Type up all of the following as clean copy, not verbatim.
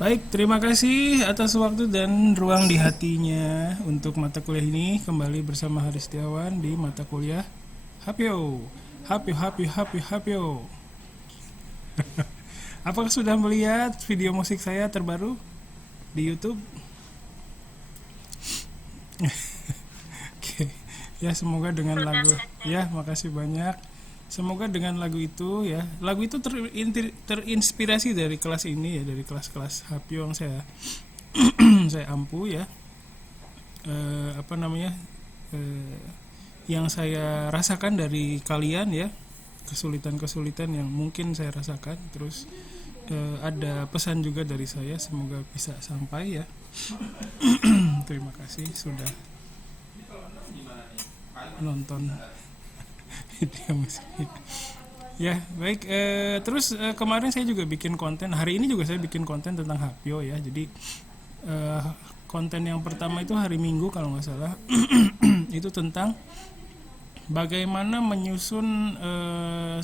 Baik, terima kasih atas waktu dan ruang di hatinya untuk mata kuliah ini. Kembali bersama Haris Setiawan di mata kuliah Hapyo. Hapyo, Hapyo, Hapyo, Hapyo. Apakah sudah melihat video musik saya terbaru di YouTube? Oke, ya semoga dengan lagu, ya makasih banyak. Semoga dengan lagu itu ya, lagu itu terinspirasi dari kelas ini ya, dari kelas-kelas Hapyo yang saya saya ampu ya. Apa namanya? eh, yang saya rasakan dari kalian ya, kesulitan-kesulitan yang mungkin saya rasakan. Terus ada pesan juga dari saya, semoga bisa sampai ya. Terima kasih sudah nonton video musiknya. Ya baik, terus kemarin saya juga bikin konten, hari ini juga saya bikin konten tentang Hapyo ya. Jadi eh, konten yang pertama itu hari Minggu kalau nggak salah itu tentang bagaimana menyusun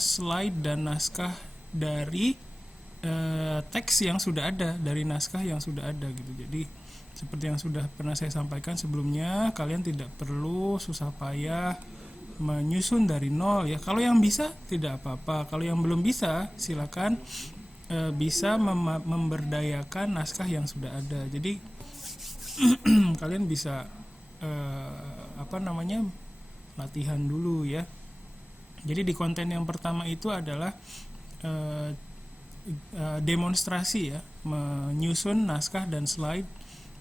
slide dan naskah dari teks yang sudah ada, dari naskah yang sudah ada gitu. Jadi seperti yang sudah pernah saya sampaikan sebelumnya, kalian tidak perlu susah payah menyusun dari nol ya. Kalau yang bisa tidak apa-apa, kalau yang belum bisa silakan bisa memberdayakan naskah yang sudah ada. Jadi kalian bisa apa namanya, latihan dulu ya. Jadi di konten yang pertama itu adalah eh, demonstrasi ya, menyusun naskah dan slide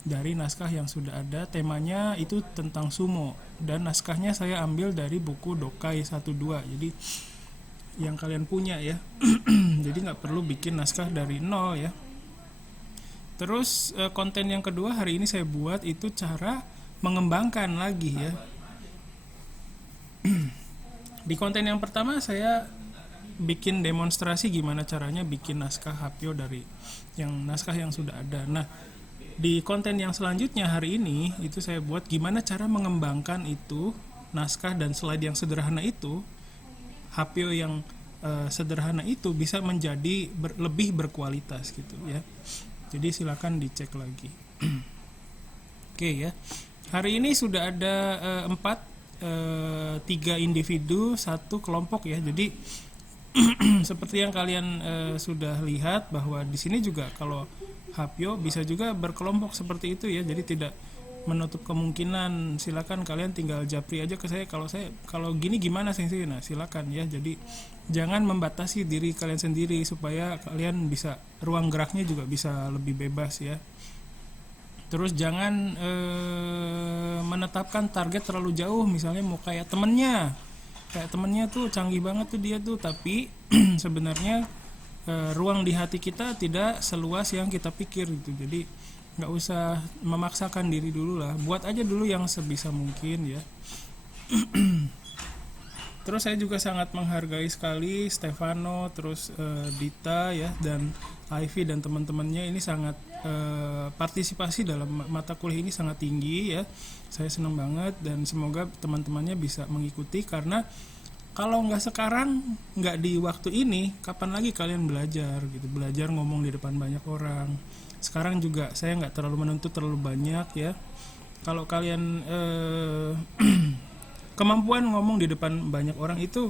dari naskah yang sudah ada. Temanya itu tentang sumo dan naskahnya saya ambil dari buku Dokai 12. Jadi yang kalian punya ya. Jadi nggak perlu bikin naskah dari nol ya. Terus konten yang kedua hari ini saya buat itu cara mengembangkan lagi ya. Di konten yang pertama saya bikin demonstrasi gimana caranya bikin naskah Hapyo dari naskah yang sudah ada. Nah, di konten yang selanjutnya hari ini itu saya buat gimana cara mengembangkan itu naskah dan slide yang sederhana itu, Hapyo yang sederhana itu bisa menjadi lebih berkualitas gitu ya. Jadi silakan dicek lagi. Oke ya. Hari ini sudah ada 3 individu, 1 kelompok ya. Jadi seperti yang kalian sudah lihat bahwa di sini juga kalau Hapyo bisa juga berkelompok seperti itu ya. Jadi tidak menutup kemungkinan. Silakan kalian tinggal japri aja ke saya kalau gini gimana sih. Nah, silakan ya. Jadi jangan membatasi diri kalian sendiri supaya kalian bisa, ruang geraknya juga bisa lebih bebas ya. Terus jangan menetapkan target terlalu jauh, misalnya mau kayak temennya tuh canggih banget tuh dia tuh, tapi sebenarnya ruang di hati kita tidak seluas yang kita pikir gitu. Jadi nggak usah memaksakan diri dulu lah, buat aja dulu yang sebisa mungkin ya. Terus saya juga sangat menghargai sekali Stefano, terus Dita ya, dan Ivy dan teman-temannya ini sangat partisipasi dalam mata kuliah ini sangat tinggi ya. Saya senang banget dan semoga teman-temannya bisa mengikuti, karena kalau nggak sekarang, nggak di waktu ini, kapan lagi kalian belajar gitu, belajar ngomong di depan banyak orang. Sekarang juga saya nggak terlalu menuntut terlalu banyak ya. Kalau kalian kemampuan ngomong di depan banyak orang itu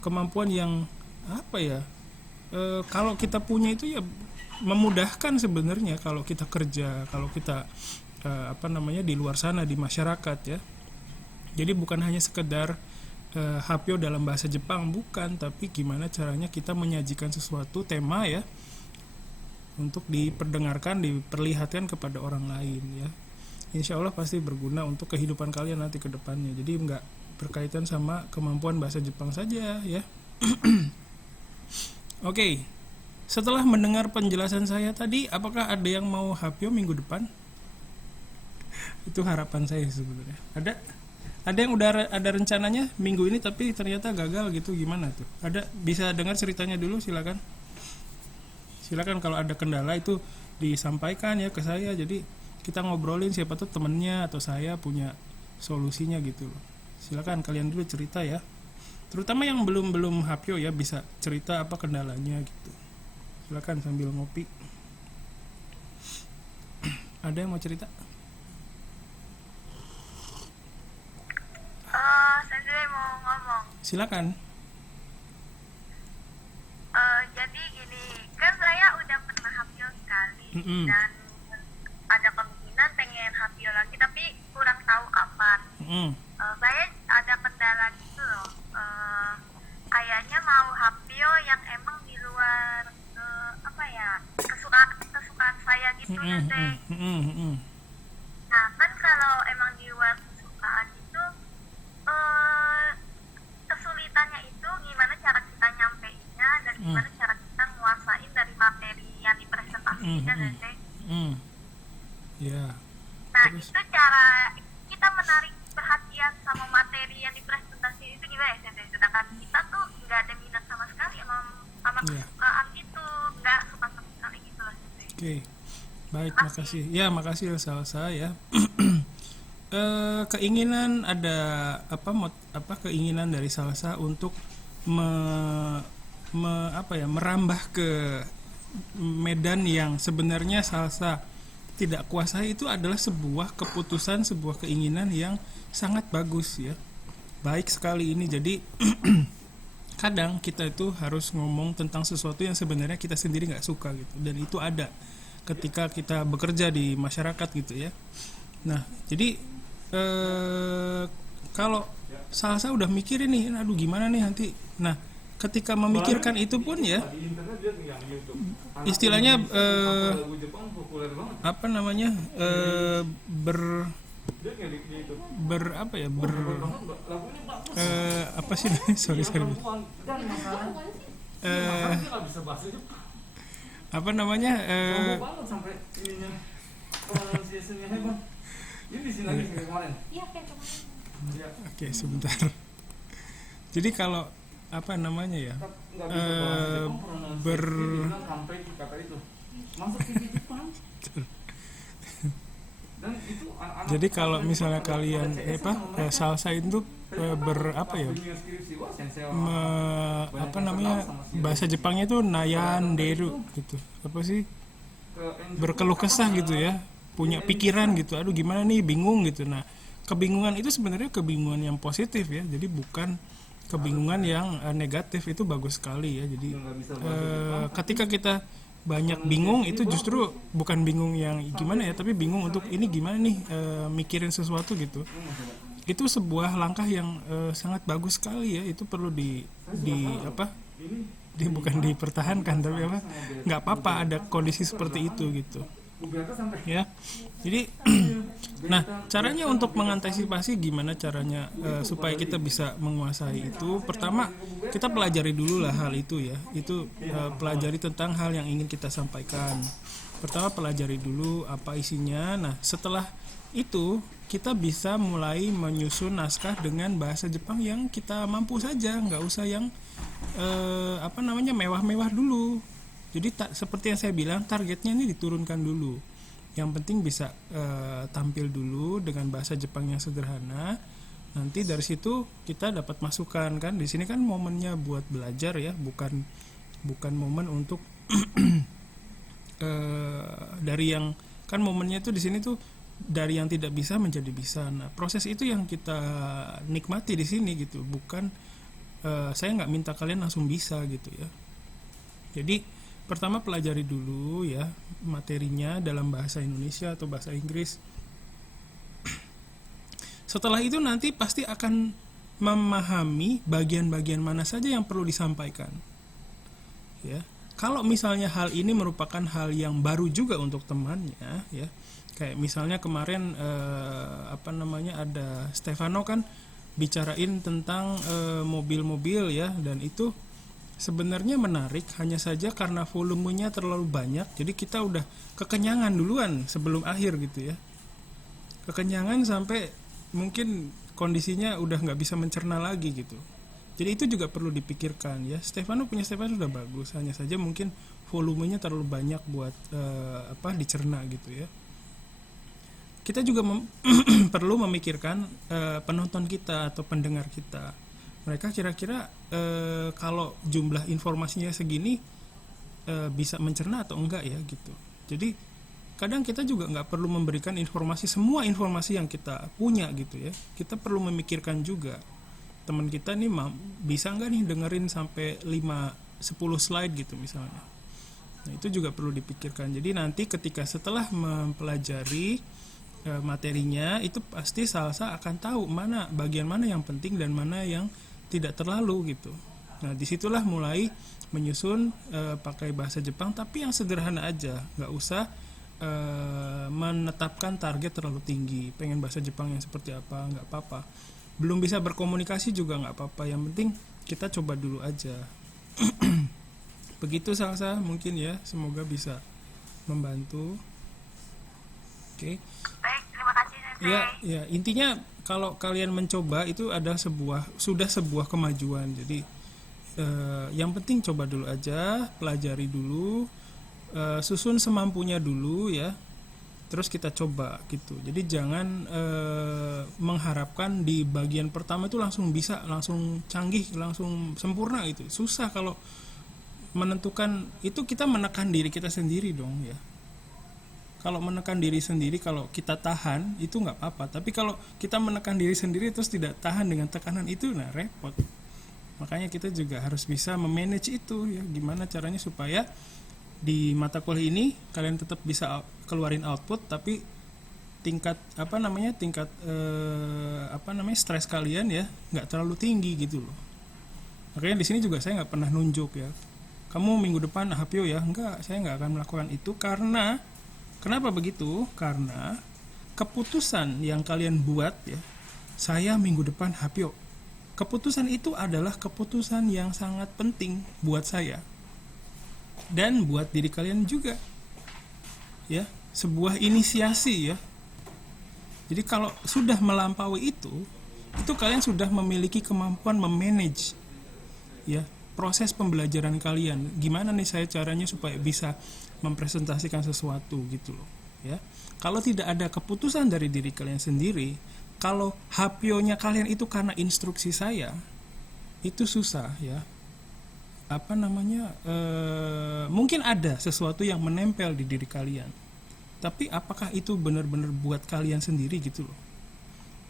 kemampuan yang apa ya, kalau kita punya itu ya memudahkan sebenarnya kalau kita kerja, kalau kita apa namanya, di luar sana di masyarakat ya. Jadi bukan hanya sekedar Hapyo dalam bahasa Jepang, bukan, tapi gimana caranya kita menyajikan sesuatu tema ya untuk diperdengarkan, diperlihatkan kepada orang lain ya. Insya Allah pasti berguna untuk kehidupan kalian nanti ke depannya. Jadi nggak berkaitan sama kemampuan bahasa Jepang saja ya. Oke, setelah mendengar penjelasan saya tadi, apakah ada yang mau Hapyo minggu depan? Itu harapan saya sebenarnya. Ada yang udah ada rencananya minggu ini tapi ternyata gagal gitu, gimana tuh? Ada, bisa dengar ceritanya dulu, silakan. Silakan kalau ada kendala itu disampaikan ya ke saya. Jadi kita ngobrolin, siapa tuh temennya atau saya punya solusinya gitu loh. Silakan kalian dulu cerita ya. Terutama yang belum Hapyo ya, bisa cerita apa kendalanya gitu. Silakan sambil ngopi. Ada yang mau cerita? Saya mau ngomong. Silakan. Jadi gini, kan saya udah pernah hafil sekali Mm-mm. dan ada kemungkinan pengen hafil lagi, tapi kurang tahu kapan. Mm-mm. Saya ada kendala gitu loh. Kayaknya mau hafil yang emang di luar apa ya kesukaan saya gitu ya Mm-mm. teh. Mm-mm. Mm-mm. Nah kan kalau emang di luar kesukaan itu eh, kesulitannya itu gimana cara kita nyampeinnya dan gimana cara kita nguasain dari materi yang dipresentasikan ya teh. Mm. Ya. Nah Terus? itu cara kita menarik perhatian sama materi yang dipresentasi itu gimana ya teh. Sedangkan kita tuh nggak ada minat sama sekali sama Iya. kesukaan itu, nggak suka sama sekali gitu loh teh. Oke. Baik, makasih. Ya, makasih Salsa ya. Keinginan ada keinginan dari Salsa untuk merambah ke medan yang sebenarnya Salsa tidak kuasai, itu adalah sebuah keputusan, sebuah keinginan yang sangat bagus ya. Baik sekali ini. Jadi kadang kita itu harus ngomong tentang sesuatu yang sebenarnya kita sendiri nggak suka gitu, dan itu ada ketika kita bekerja di masyarakat gitu ya. Nah, jadi kalau Salsa udah mikirin nih, aduh gimana nih nanti. Nah, ketika memikirkan itu pun ya, istilahnya apa namanya apa ya apa sih sorry apa namanya oke sebentar. Jadi kalau apa namanya ya jadi kalau misalnya kalian Salsa itu apa namanya bahasa Jepangnya itu nayan deru gitu, apa sih, berkeluh kesah gitu ya, punya pikiran gitu, aduh gimana nih, bingung gitu. Nah, kebingungan itu sebenarnya kebingungan yang positif ya, jadi bukan kebingungan yang negatif. Itu bagus sekali ya. Jadi ketika kita banyak bingung, itu justru bukan bingung yang gimana ya, tapi bingung untuk ini gimana nih mikirin sesuatu gitu. Itu sebuah langkah yang sangat bagus sekali ya. Itu perlu bukan dipertahankan, tapi apa, nggak apa-apa ada kondisi seperti itu gitu ya. Jadi nah, caranya untuk mengantisipasi gimana caranya supaya kita bisa menguasai itu, pertama kita pelajari dulu lah hal itu ya. Itu pelajari tentang hal yang ingin kita sampaikan. Pertama pelajari dulu apa isinya. Nah, setelah itu kita bisa mulai menyusun naskah dengan bahasa Jepang yang kita mampu saja, nggak usah yang mewah-mewah dulu. Jadi seperti yang saya bilang, targetnya ini diturunkan dulu. Yang penting bisa tampil dulu dengan bahasa Jepang yang sederhana. Nanti dari situ kita dapat masukan kan. Di sini kan momennya buat belajar ya, bukan momen untuk dari yang kan momennya tuh di sini tuh dari yang tidak bisa menjadi bisa. Nah, proses itu yang kita nikmati di sini gitu. Bukan saya nggak minta kalian langsung bisa gitu ya. Jadi pertama pelajari dulu ya materinya dalam bahasa Indonesia atau bahasa Inggris. Setelah itu nanti pasti akan memahami bagian-bagian mana saja yang perlu disampaikan. Ya. Kalau misalnya hal ini merupakan hal yang baru juga untuk temannya ya. Kayak misalnya kemarin ada Stefano kan bicarain tentang mobil-mobil ya, dan itu sebenarnya menarik, hanya saja karena volumenya terlalu banyak, jadi kita udah kekenyangan duluan sebelum akhir gitu ya. Kekenyangan sampai mungkin kondisinya udah nggak bisa mencerna lagi gitu. Jadi itu juga perlu dipikirkan ya. Stefano sudah bagus, hanya saja mungkin volumenya terlalu banyak buat dicerna gitu ya. Kita juga perlu memikirkan penonton kita atau pendengar kita. Mereka kira-kira kalau jumlah informasinya segini bisa mencerna atau enggak ya gitu. Jadi kadang kita juga nggak perlu memberikan semua informasi yang kita punya gitu ya. Kita perlu memikirkan juga teman kita nih bisa nggak nih dengerin sampai 5-10 slide gitu misalnya. Nah, itu juga perlu dipikirkan. Jadi nanti ketika setelah mempelajari materinya, itu pasti Salsa akan tahu bagian mana yang penting dan mana yang tidak terlalu gitu. Nah, disitulah mulai menyusun pakai bahasa Jepang, tapi yang sederhana aja, nggak usah menetapkan target terlalu tinggi. Pengen bahasa Jepang yang seperti apa, nggak apa-apa. Belum bisa berkomunikasi juga nggak apa-apa. Yang penting kita coba dulu aja. Begitu Salsa mungkin ya, semoga bisa membantu. Oke. Baik, terima kasih Sensei. Ya, intinya kalau kalian mencoba itu ada sudah sebuah kemajuan. Jadi yang penting coba dulu aja, pelajari dulu, susun semampunya dulu ya. Terus kita coba gitu. Jadi jangan mengharapkan di bagian pertama itu langsung bisa, langsung canggih, langsung sempurna gitu. Susah kalau menentukan itu, kita menekan diri kita sendiri dong ya. Kalau menekan diri sendiri, kalau kita tahan itu nggak apa-apa. Tapi kalau kita menekan diri sendiri terus tidak tahan dengan tekanan itu, nah repot. Makanya kita juga harus bisa memanage itu ya. Gimana caranya supaya di mata kuliah ini kalian tetap bisa keluarin output, tapi tingkat stres kalian ya nggak terlalu tinggi gitu loh. Makanya di sini juga saya nggak pernah nunjuk ya, kamu minggu depan Hapyo ya, enggak, saya nggak akan melakukan itu. Karena kenapa begitu? Karena keputusan yang kalian buat ya, saya minggu depan Hapyo, keputusan itu adalah keputusan yang sangat penting buat saya dan buat diri kalian juga ya, sebuah inisiasi ya. Jadi kalau sudah melampaui itu kalian sudah memiliki kemampuan memanage ya proses pembelajaran kalian. Gimana nih saya caranya supaya bisa mempresentasikan sesuatu gitu loh ya. Kalau tidak ada keputusan dari diri kalian sendiri, kalau Hapyo-nya kalian itu karena instruksi saya, itu susah ya. Mungkin ada sesuatu yang menempel di diri kalian, tapi apakah itu benar-benar buat kalian sendiri gitu loh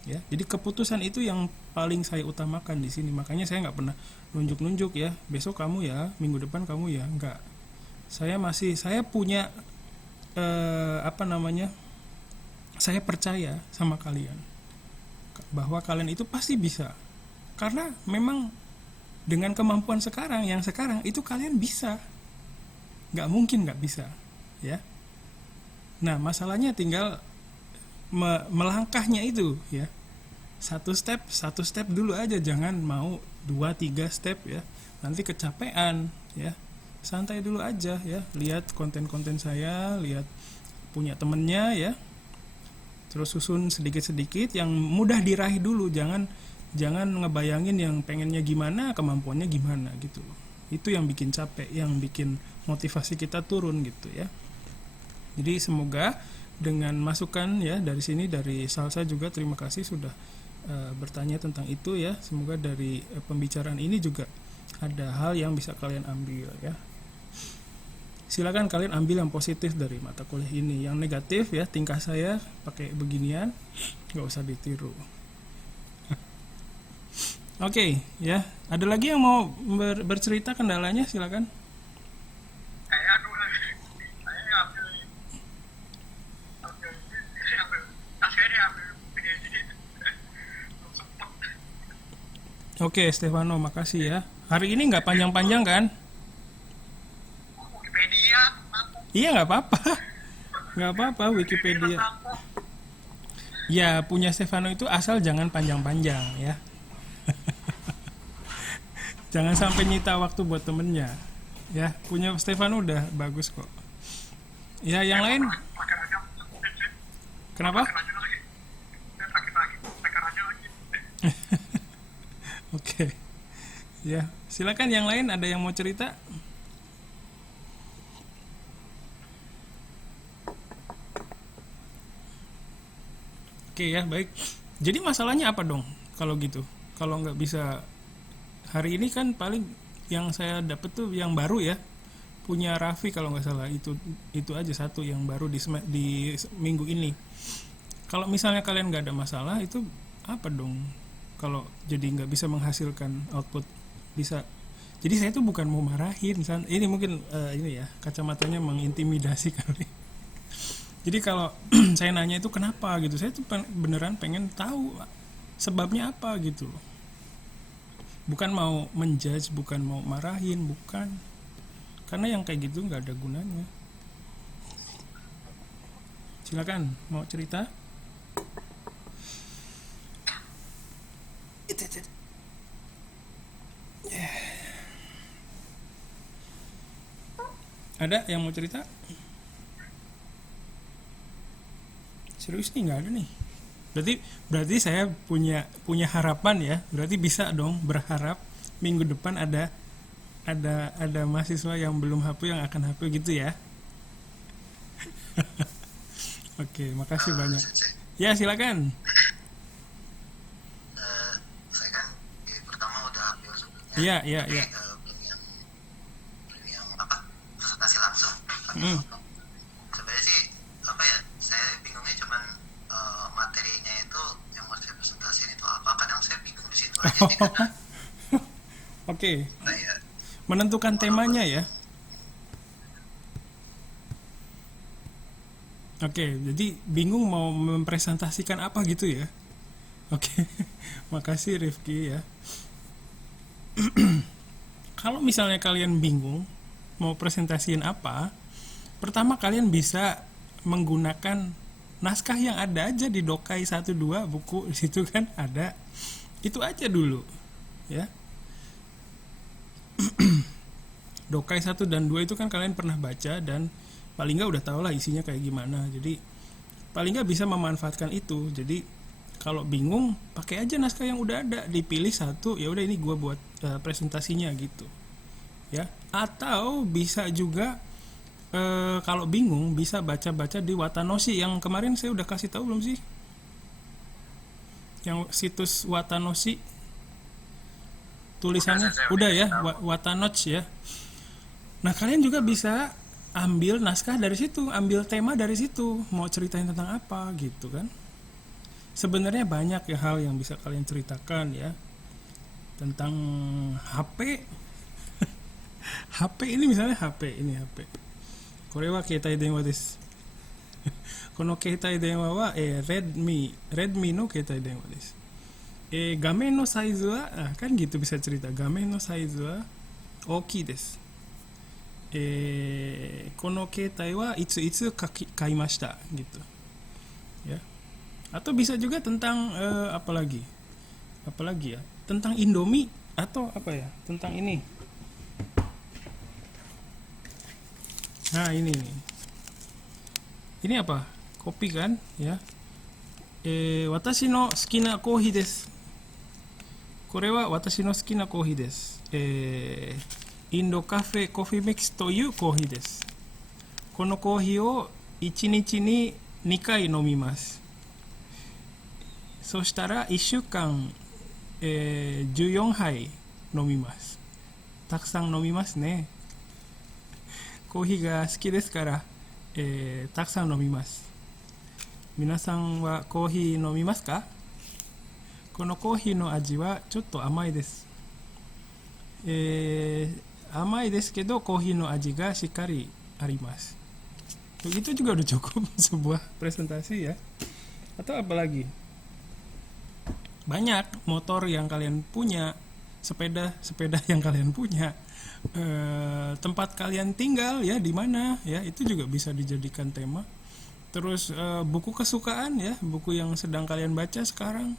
ya. Jadi keputusan itu yang paling saya utamakan di sini. Makanya saya nggak pernah nunjuk-nunjuk ya, besok kamu ya, minggu depan kamu ya, nggak. Saya punya saya percaya sama kalian bahwa kalian itu pasti bisa, karena memang dengan kemampuan sekarang itu kalian bisa, nggak mungkin nggak bisa ya. Nah masalahnya tinggal melangkahnya itu ya, satu step dulu aja, jangan mau 2-3 step ya, nanti kecapean ya. Santai dulu aja ya, lihat konten-konten saya, lihat punya temennya ya, terus susun sedikit-sedikit yang mudah diraih dulu. Jangan ngebayangin yang pengennya gimana, kemampuannya gimana gitu. Itu yang bikin capek, yang bikin motivasi kita turun gitu ya. Jadi semoga dengan masukan ya dari sini, dari Salsa juga terima kasih sudah bertanya tentang itu ya. Semoga dari pembicaraan ini juga ada hal yang bisa kalian ambil ya. Silakan kalian ambil yang positif dari mata kuliah ini. Yang negatif ya, tingkah saya pakai beginian, nggak usah ditiru. Oke, ya. Ada lagi yang mau bercerita kendalanya? Silakan. Oke, Stefano, makasih ya. Hari ini nggak panjang-panjang kan? Wikipedia. Iya, nggak apa-apa. Nggak apa-apa, Wikipedia. Ya, punya Stefano itu asal jangan panjang-panjang ya. Jangan sampai nyita waktu buat temennya. Ya, punya Stefano udah bagus kok. Ya, yang lain? Kenapa? Oke. Ya, silakan yang lain, ada yang mau cerita? Oke ya, baik. Jadi masalahnya apa dong kalau gitu? Kalau nggak bisa hari ini kan paling yang saya dapet tuh yang baru ya, punya Raffi kalau nggak salah, itu aja satu yang baru di minggu ini. Kalau misalnya kalian nggak ada masalah, itu apa dong? Kalau jadi nggak bisa menghasilkan output, bisa. Jadi saya tuh bukan mau marahin, ini mungkin ini ya, kacamatanya mengintimidasi kali. Jadi kalau saya nanya itu kenapa gitu, saya tuh beneran pengen tahu sebabnya apa gitu loh. Bukan mau menjudge, bukan mau marahin, bukan. Karena yang kayak gitu nggak ada gunanya. Silakan, mau cerita? Ada yang mau cerita? Serius nih, nggak ada nih. Berarti saya punya harapan ya. Berarti bisa dong berharap minggu depan ada mahasiswa yang belum HP yang akan HP gitu ya. Oke, makasih banyak. Ya, silakan. Saya kan pertama udah ambil sebelumnya. Iya. Belum yang apa presentasi langsung. Sebenarnya sih apa ya? Saya bingungnya cuman materinya itu yang mau saya presentasiin itu apa. Kadang saya bingung di situ aja sih karena Oke, saya menentukan temanya ya. Oke, jadi bingung mau mempresentasikan apa gitu ya. Oke, makasih Rifki ya. Kalau misalnya kalian bingung mau presentasiin apa, pertama kalian bisa menggunakan naskah yang ada aja di Dokai 1-2 buku di situ kan ada. Itu aja dulu ya. Dokai 1 dan 2 itu kan kalian pernah baca dan paling nggak udah tau lah isinya kayak gimana. Jadi paling nggak bisa memanfaatkan itu. Jadi kalau bingung pakai aja naskah yang udah ada, dipilih satu, ya udah ini gue buat presentasinya gitu ya. Atau bisa juga kalau bingung bisa baca-baca di Watanoshi yang kemarin saya udah kasih tahu belum sih, yang situs Watanoshi tulisannya udah ya, Watanoshi ya. Nah kalian juga bisa ambil naskah dari situ, ambil tema dari situ, mau ceritain tentang apa gitu kan. Sebenarnya banyak ya hal yang bisa kalian ceritakan ya, tentang HP. HP ini misalnya HP. Kore wa keitai denwa desu. Kono keitai denwa wa Redmi no keitai denwa desu. Gamen no saizu wa kan gitu bisa cerita. Gamen no saizu wa ookii desu. Kono keitai wa itsu kaimashita gitu. Ya. Atau bisa juga tentang apa lagi ya, tentang Indomie atau apa ya, tentang ini. Nah ini apa, kopi kan ya. Watashi no suki na kohi desu. Kore wa watashi no suki na kohi desu. Indo Cafe Coffee Mix というコーヒーです。このコーヒーを1日に2回飲みます。そしたら1週間、14杯飲みます。たくさん飲みますね。コーヒーが好きですから、たくさん飲みます。皆さんはコーヒー飲みますか？このコーヒーの味はちょっと甘いです。甘いですけどコーヒーの味がしっかりあります。Itu juga udah cukup sebuah presentasi ya. Atau apa lagi? Banyak motor yang kalian punya, sepeda yang kalian punya, tempat kalian tinggal ya di mana ya, itu juga bisa dijadikan tema. Terus buku kesukaan ya, buku yang sedang kalian baca sekarang.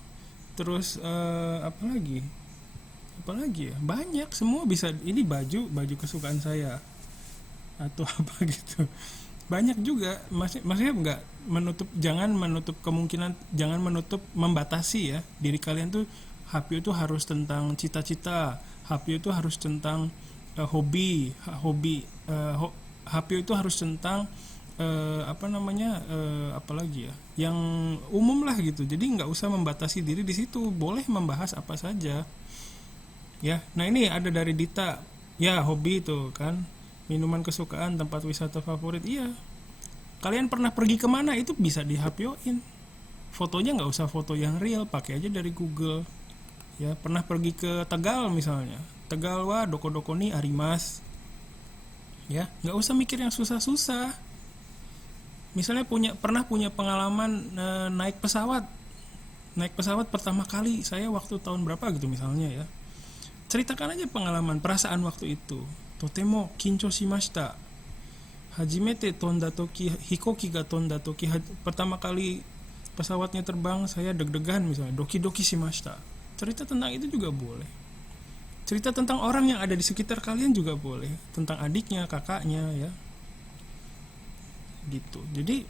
Terus apa lagi ya, banyak, semua bisa. Ini baju kesukaan saya atau apa gitu, banyak juga. Maksudnya nggak menutup, jangan menutup kemungkinan, jangan membatasi ya diri kalian tuh. HP itu harus tentang cita-cita, HP itu harus tentang hobi, HP itu harus tentang apalagi ya, yang umum lah gitu. Jadi nggak usah membatasi diri di situ, boleh membahas apa saja ya. Nah ini ada dari Dita ya, hobi itu kan minuman kesukaan, tempat wisata favorit. Iya, kalian pernah pergi kemana itu bisa dihapioin. Fotonya nggak usah foto yang real, pakai aja dari Google. Ya, pernah pergi ke Tegal misalnya, Tegal wa doko-doko ni arimas. Ya, nggak usah mikir yang susah-susah. Misalnya pernah punya pengalaman naik pesawat pertama kali saya waktu tahun berapa gitu misalnya ya, ceritakan aja pengalaman perasaan waktu itu. Totemo kincho shimashita hajimete tonda toki hikoki ga tonda toki, pertama kali pesawatnya terbang saya deg-degan misalnya, doki doki shimashita. Cerita tentang itu juga boleh. Cerita tentang orang yang ada di sekitar kalian juga boleh, tentang adiknya, kakaknya ya. Gitu. Jadi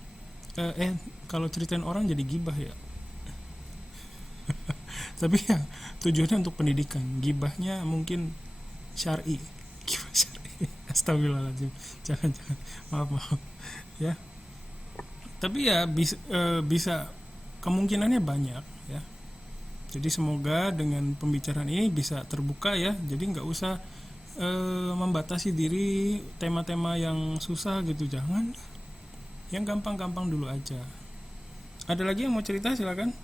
kalau ceritain orang jadi gibah ya. Tapi ya tujuannya untuk pendidikan. Gibahnya mungkin syar'i. Gibah syar'i. Astagfirullahaladzim. Jangan. Maaf. Ya. Tapi ya bisa kemungkinannya banyak ya. Jadi semoga dengan pembicaraan ini bisa terbuka ya. Jadi nggak usah membatasi diri tema-tema yang susah gitu, jangan. Yang gampang-gampang dulu aja. Ada lagi yang mau cerita, silakan.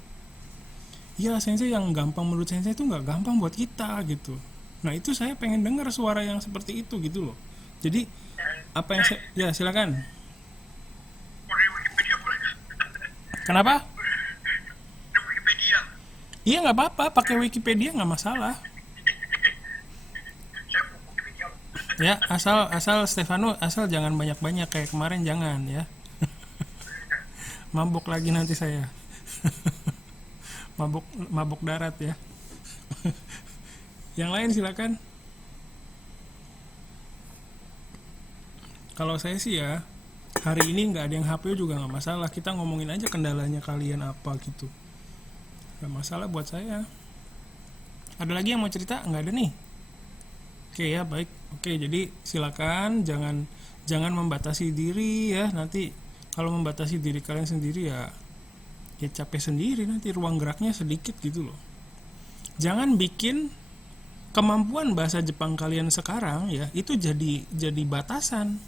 Ya, sensei, yang gampang menurut sensei itu nggak gampang buat kita gitu. Nah, itu saya pengen dengar suara yang seperti itu gitu loh. Jadi apa yang ya silakan. Kenapa? Wikipedia. Iya, nggak apa-apa, pakai Wikipedia nggak masalah. Saya buku Wikipedia. Ya, asal Stefano jangan banyak-banyak kayak kemarin, jangan ya. Mabuk lagi nanti saya. mabuk darat ya. Yang lain silakan. Kalau saya sih ya, hari ini nggak ada yang HP juga nggak masalah. Kita ngomongin aja kendalanya kalian apa gitu. Nggak masalah buat saya. Ada lagi yang mau cerita? Nggak ada nih. Oke ya, baik. Oke, jadi silakan jangan membatasi diri ya. Nanti kalau membatasi diri kalian sendiri ya capek sendiri, nanti ruang geraknya sedikit gitu loh. Jangan bikin kemampuan bahasa Jepang kalian sekarang ya itu jadi batasan.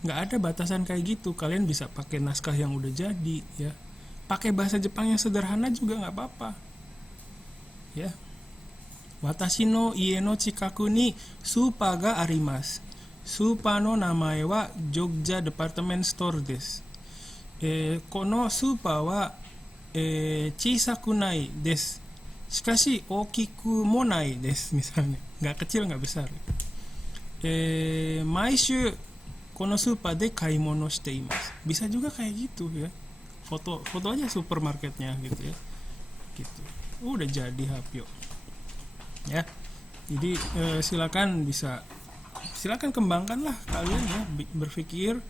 Nggak ada batasan kayak gitu. Kalian bisa pakai naskah yang udah jadi ya. Pakai bahasa Jepang yang sederhana juga nggak apa-apa. Ya. Watashi no ie no chikaku ni supa ga arimasu. Supa no namae wa Jogja Department Store desu. Kono supa wa chisaku nai desu. Shikashi okiku mo nai desu misalnya. Nggak kecil nggak besar. Maishu kono supa de kaimono shite imasu. Bisa juga kayak gitu ya. Foto aja supermarketnya gitu ya. Gitu. Udah jadi Hapyo. Ya. Jadi silakan kembangkanlah kalian ya, berpikir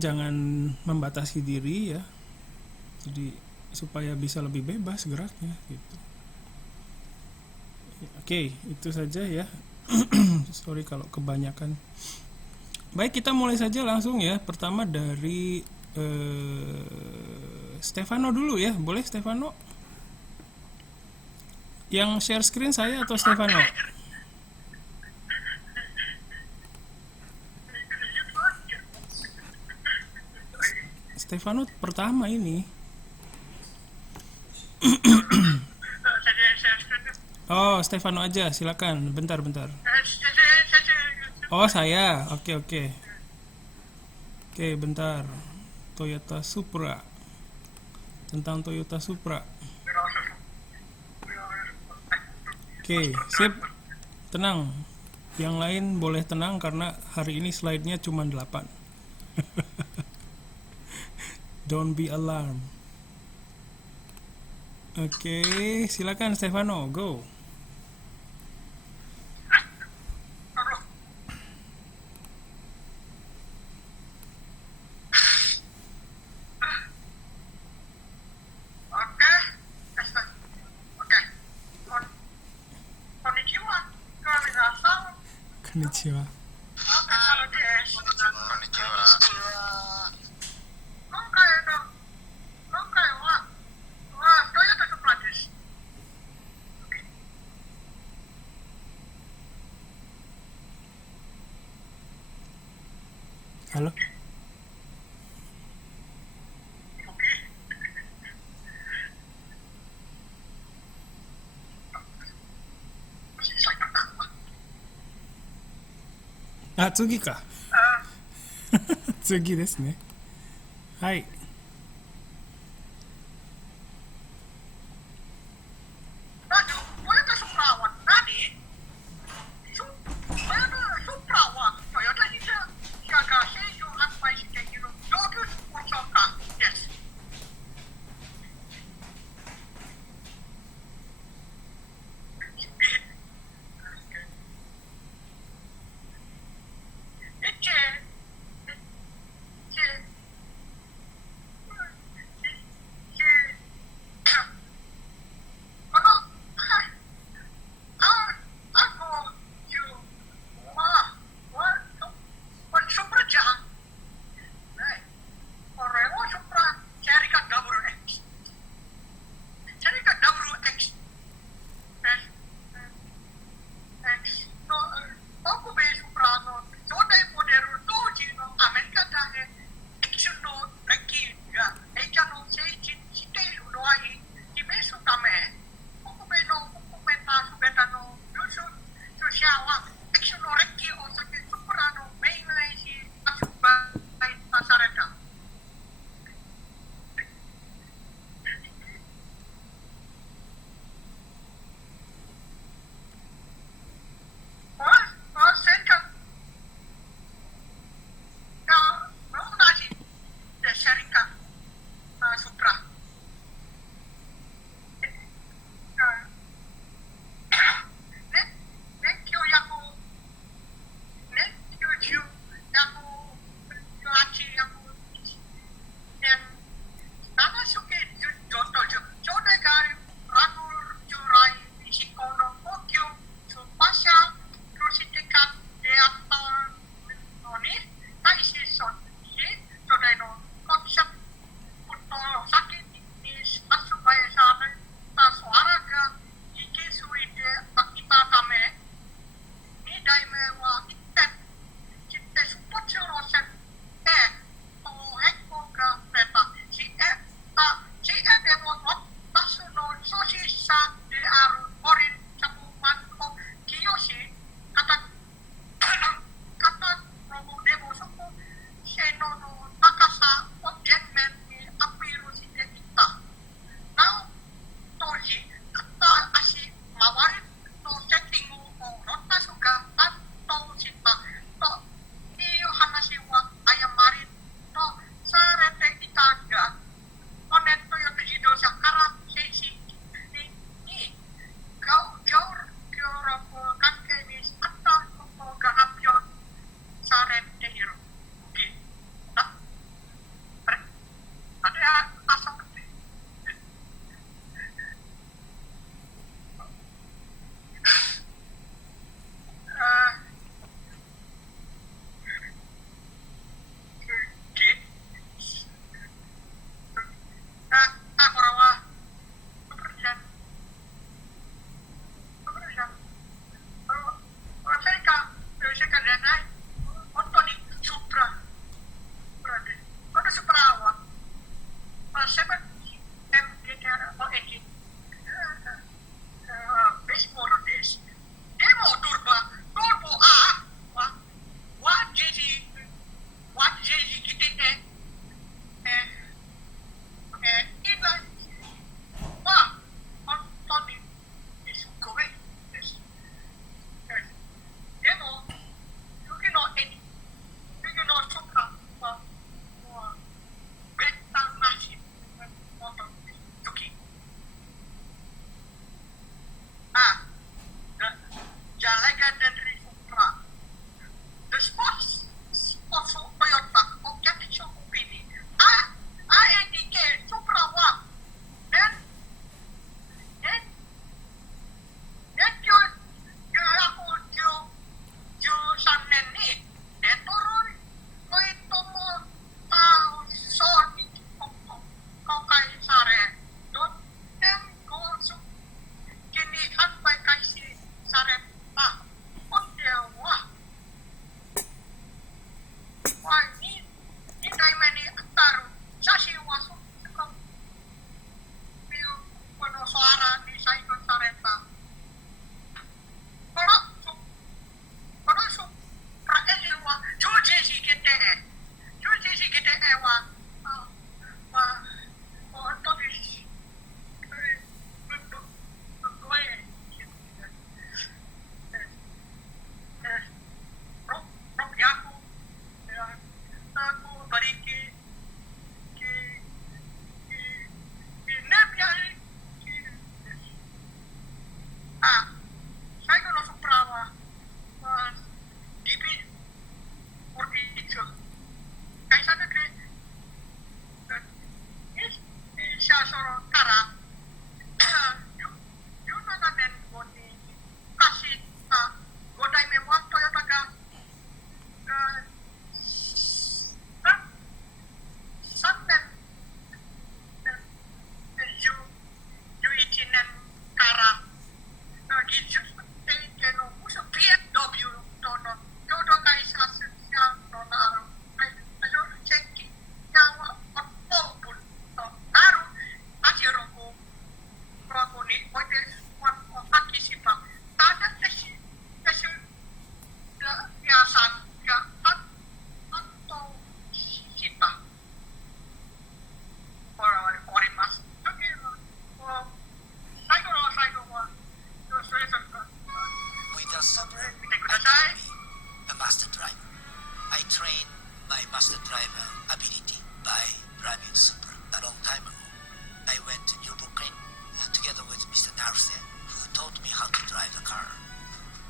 jangan membatasi diri ya. Jadi supaya bisa lebih bebas geraknya gitu. Oke, itu saja ya. Sorry kalau kebanyakan. Baik, kita mulai saja langsung ya. Pertama dari Stefano dulu ya. Boleh Stefano? Yang share screen saya atau Stefano? Stefano pertama ini. Oh, Stefano aja, silakan. Bentar. Oh, saya. Oke. Oke, bentar. Toyota Supra. Tentang Toyota Supra. Oke, sip. Tenang. Yang lain boleh tenang karena hari ini slide-nya cuma 8. Don't be alarmed. Oke, silakan Stefano, go. Konnichiwa. Halo. Oke. Saya ketawa. Tsugi ka. Tsugi desu ne. Hai. Radio, Toyota Supraは何？Supra はトヨタ自社が製品を発売している上級スポーツカーです。my master driver ability by driving Supra. A long time ago, I went to Nürburgring together with Mr. Naruse, who taught me how to drive the car.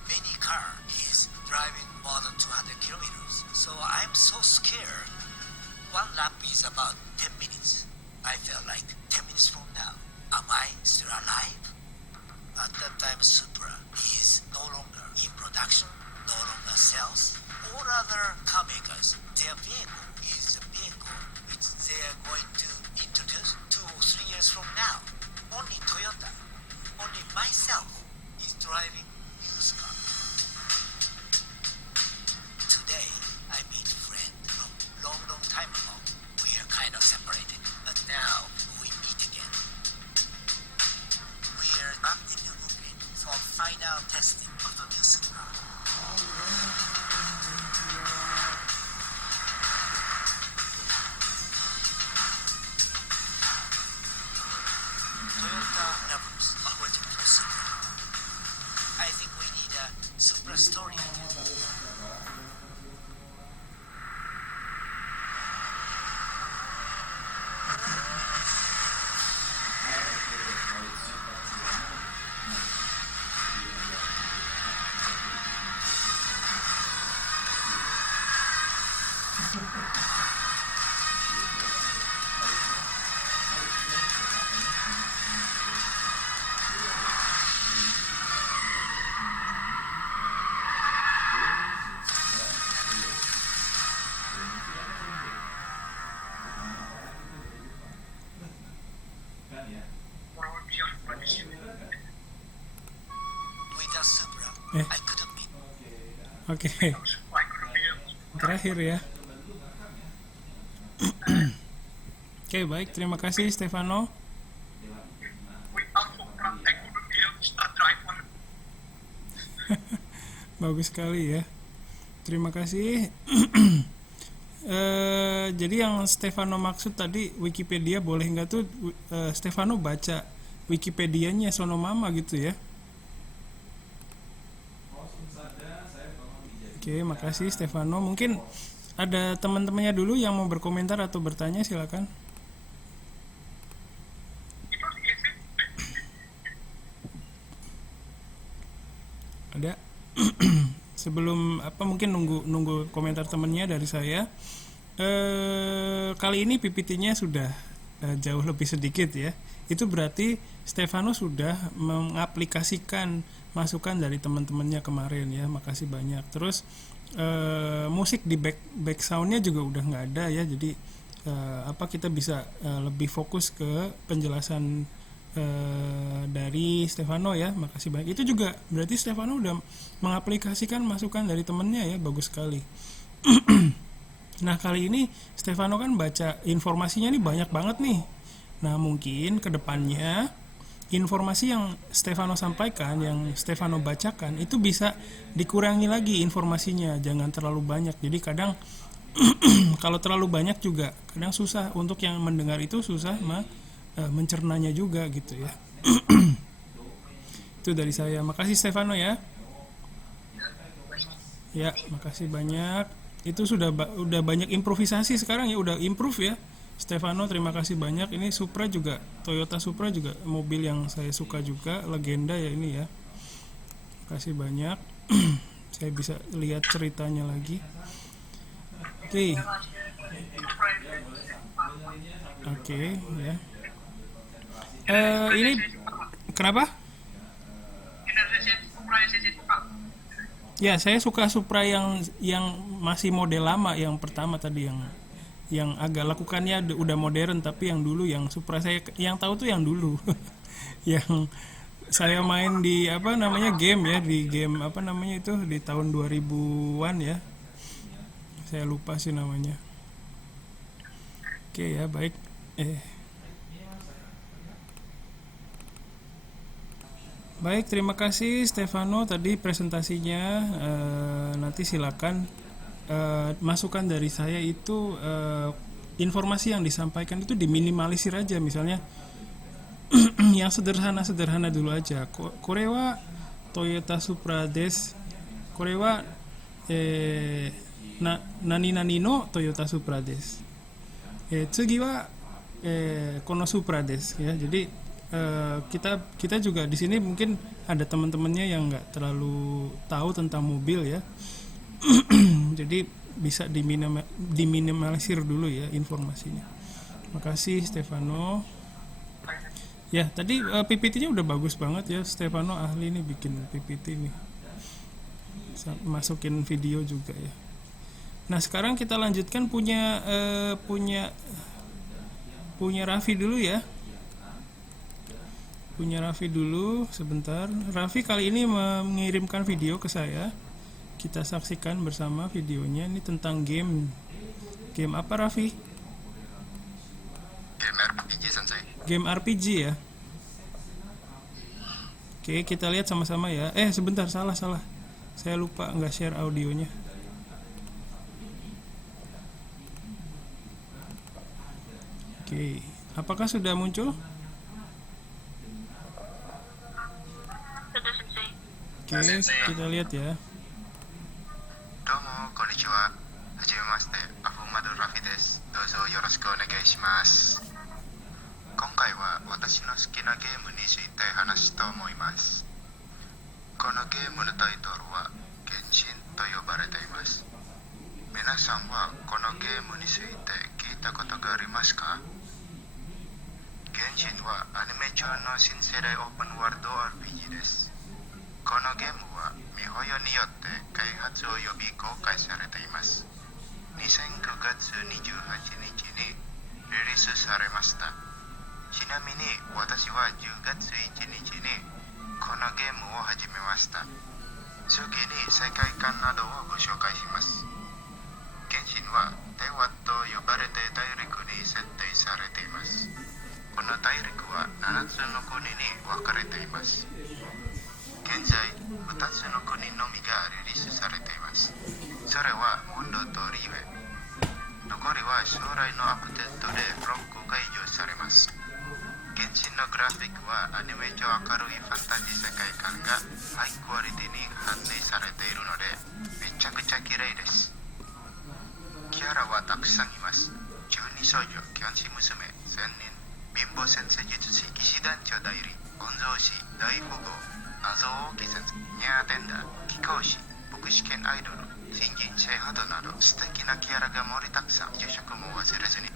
Many car is driving more than 200 kilometers, so I'm so scared. One lap is about 10 minutes. I felt like 10 minutes from now, am I still alive? At that time, Supra is no longer in production, no longer sells. All other car makers, their vehicle is a vehicle which they are going to introduce 2 or 3 years from now. Only Toyota, only myself is driving used car. Today, I meet a friend from long time ago. We are kind of separated, but now we meet again. We are at the Nürburgring for final testing of the new Supra. Toyota lovers are waiting for Supra. I think we need a Supra story. Without Supra, I couldn't meet. Oke. Terakhir ya. Oke, baik, terima kasih Stefano. Without Supra, I couldn't be a star driver. Bagus sekali ya. Terima kasih. Jadi yang Stefano maksud tadi Wikipedia, boleh nggak tuh Stefano baca Wikipedianya Sonomama gitu ya? Oke, makasih Stefano. Mungkin ada teman-temannya dulu yang mau berkomentar atau bertanya, silakan. Ada? Sebelum mungkin nunggu komentar temennya dari saya. Kali ini PPT-nya sudah jauh lebih sedikit ya. Itu berarti Stefano sudah mengaplikasikan masukan dari teman-temannya kemarin ya. Makasih banyak. Terus musik di back sound-nya juga udah nggak ada ya. Jadi kita bisa lebih fokus ke penjelasan dari Stefano ya. Makasih banyak. Itu juga berarti Stefano udah mengaplikasikan masukan dari temennya ya. Bagus sekali. Nah, kali ini Stefano kan baca informasinya nih banyak banget nih. Nah, mungkin ke depannya informasi yang Stefano sampaikan, yang Stefano bacakan itu bisa dikurangi lagi informasinya, jangan terlalu banyak. Jadi kadang kalau terlalu banyak juga kadang susah untuk yang mendengar, itu susah mencernanya juga gitu ya. Itu dari saya. Makasih Stefano ya. Ya, makasih banyak. Itu sudah banyak improvisasi sekarang ya, udah improve ya. Stefano, terima kasih banyak. Ini Supra juga, Toyota Supra juga mobil yang saya suka juga, legenda ya ini ya. Makasih banyak. Saya bisa lihat ceritanya lagi. Oke, ya. Ini kenapa? Ya, saya suka Supra yang masih model lama, yang pertama tadi yang agak lakukannya udah modern, tapi yang dulu yang Supra saya yang tahu tuh yang dulu. Yang saya main di game ya, di game itu di tahun 2000-an ya. Saya lupa sih namanya. Oke ya, baik. Baik, terima kasih Stefano tadi presentasinya. Nanti silakan masukan dari saya itu informasi yang disampaikan itu diminimalisir aja, misalnya yang sederhana dulu aja. Korewa Toyota Supra des Korewa Nani nani no Toyota Supra desu. Tsugi wa kono Supra desu ya. Jadi kita juga di sini mungkin ada teman-temannya yang nggak terlalu tahu tentang mobil ya. Jadi bisa diminimalisir dulu ya informasinya. Makasih Stefano. Ya, tadi PPT-nya udah bagus banget ya. Stefano ahli nih bikin PPT nih. Masukin video juga ya. Nah, sekarang kita lanjutkan punya Raffi dulu ya. Punya Raffi dulu sebentar. Raffi kali ini mengirimkan video ke saya. Kita saksikan bersama videonya. Ini tentang game. Game apa Raffi? Game RPG Sensei. Game RPG ya. Oke, kita lihat sama-sama ya. Sebentar, salah. Saya lupa nggak share audionya. Oke, apakah sudah muncul? Sudah Sensei. Oke, kita lihat ya. どうもこんにちは。はじめまして、アフマドラフィです。どうぞよろしくお願いします。今回は私の好きなゲームについて話したいと思います。このゲームのタイトルは原神と呼ばれています。皆さんはこのゲームについて聞いたことがありますか？原神はアニメ調の新世代オープンワールド RPG です。このゲームはミホヨによって開発および公開されています。2009月28日にリリースされました。ちなみに私は10月1日にこのゲームを始めました。次に世界観などをご紹介します。原神はテワと呼ばれて大陸に設定されています。この大陸は7つの国に分かれています。現在2つの国のみがリリースされています。それはモンドとリベ。残りは将来のアップデートでロック解除されます。原神のグラフィックはアニメ上明るいファンタジー世界観がハイクオリティに判定されているのでめちゃくちゃ綺麗です。キャラはたくさんいます。12少女、キョンシ娘、仙人、貧乏先生術師、騎士団長代理、御曹司、大富豪、謎多き先生、ニャーテンダー、貴公子、牧師兼アイドル、新人シェイハドなど素敵なキャラが盛りだくさん。住職も忘れずに。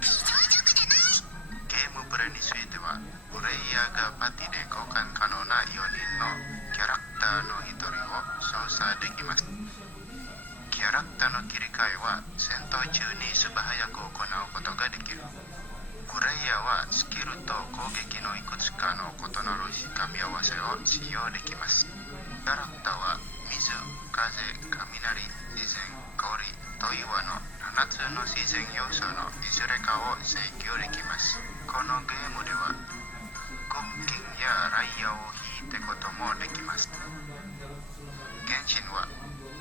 ゲームプレイについてはプレイヤーがパティで交換可能な4人のキャラクターの1人を操作できます。キャラクターの切り替えは戦闘中に素早く行うことができる。プレイヤーはスキルと攻撃のいくつかの異なる噛み合わせを使用できます。キャラクターは水、風、雷、自然、氷、と岩の7つの自然要素のいずれかを制御できます。このゲームでは国旗やライヤーを引いてこともできます。原神は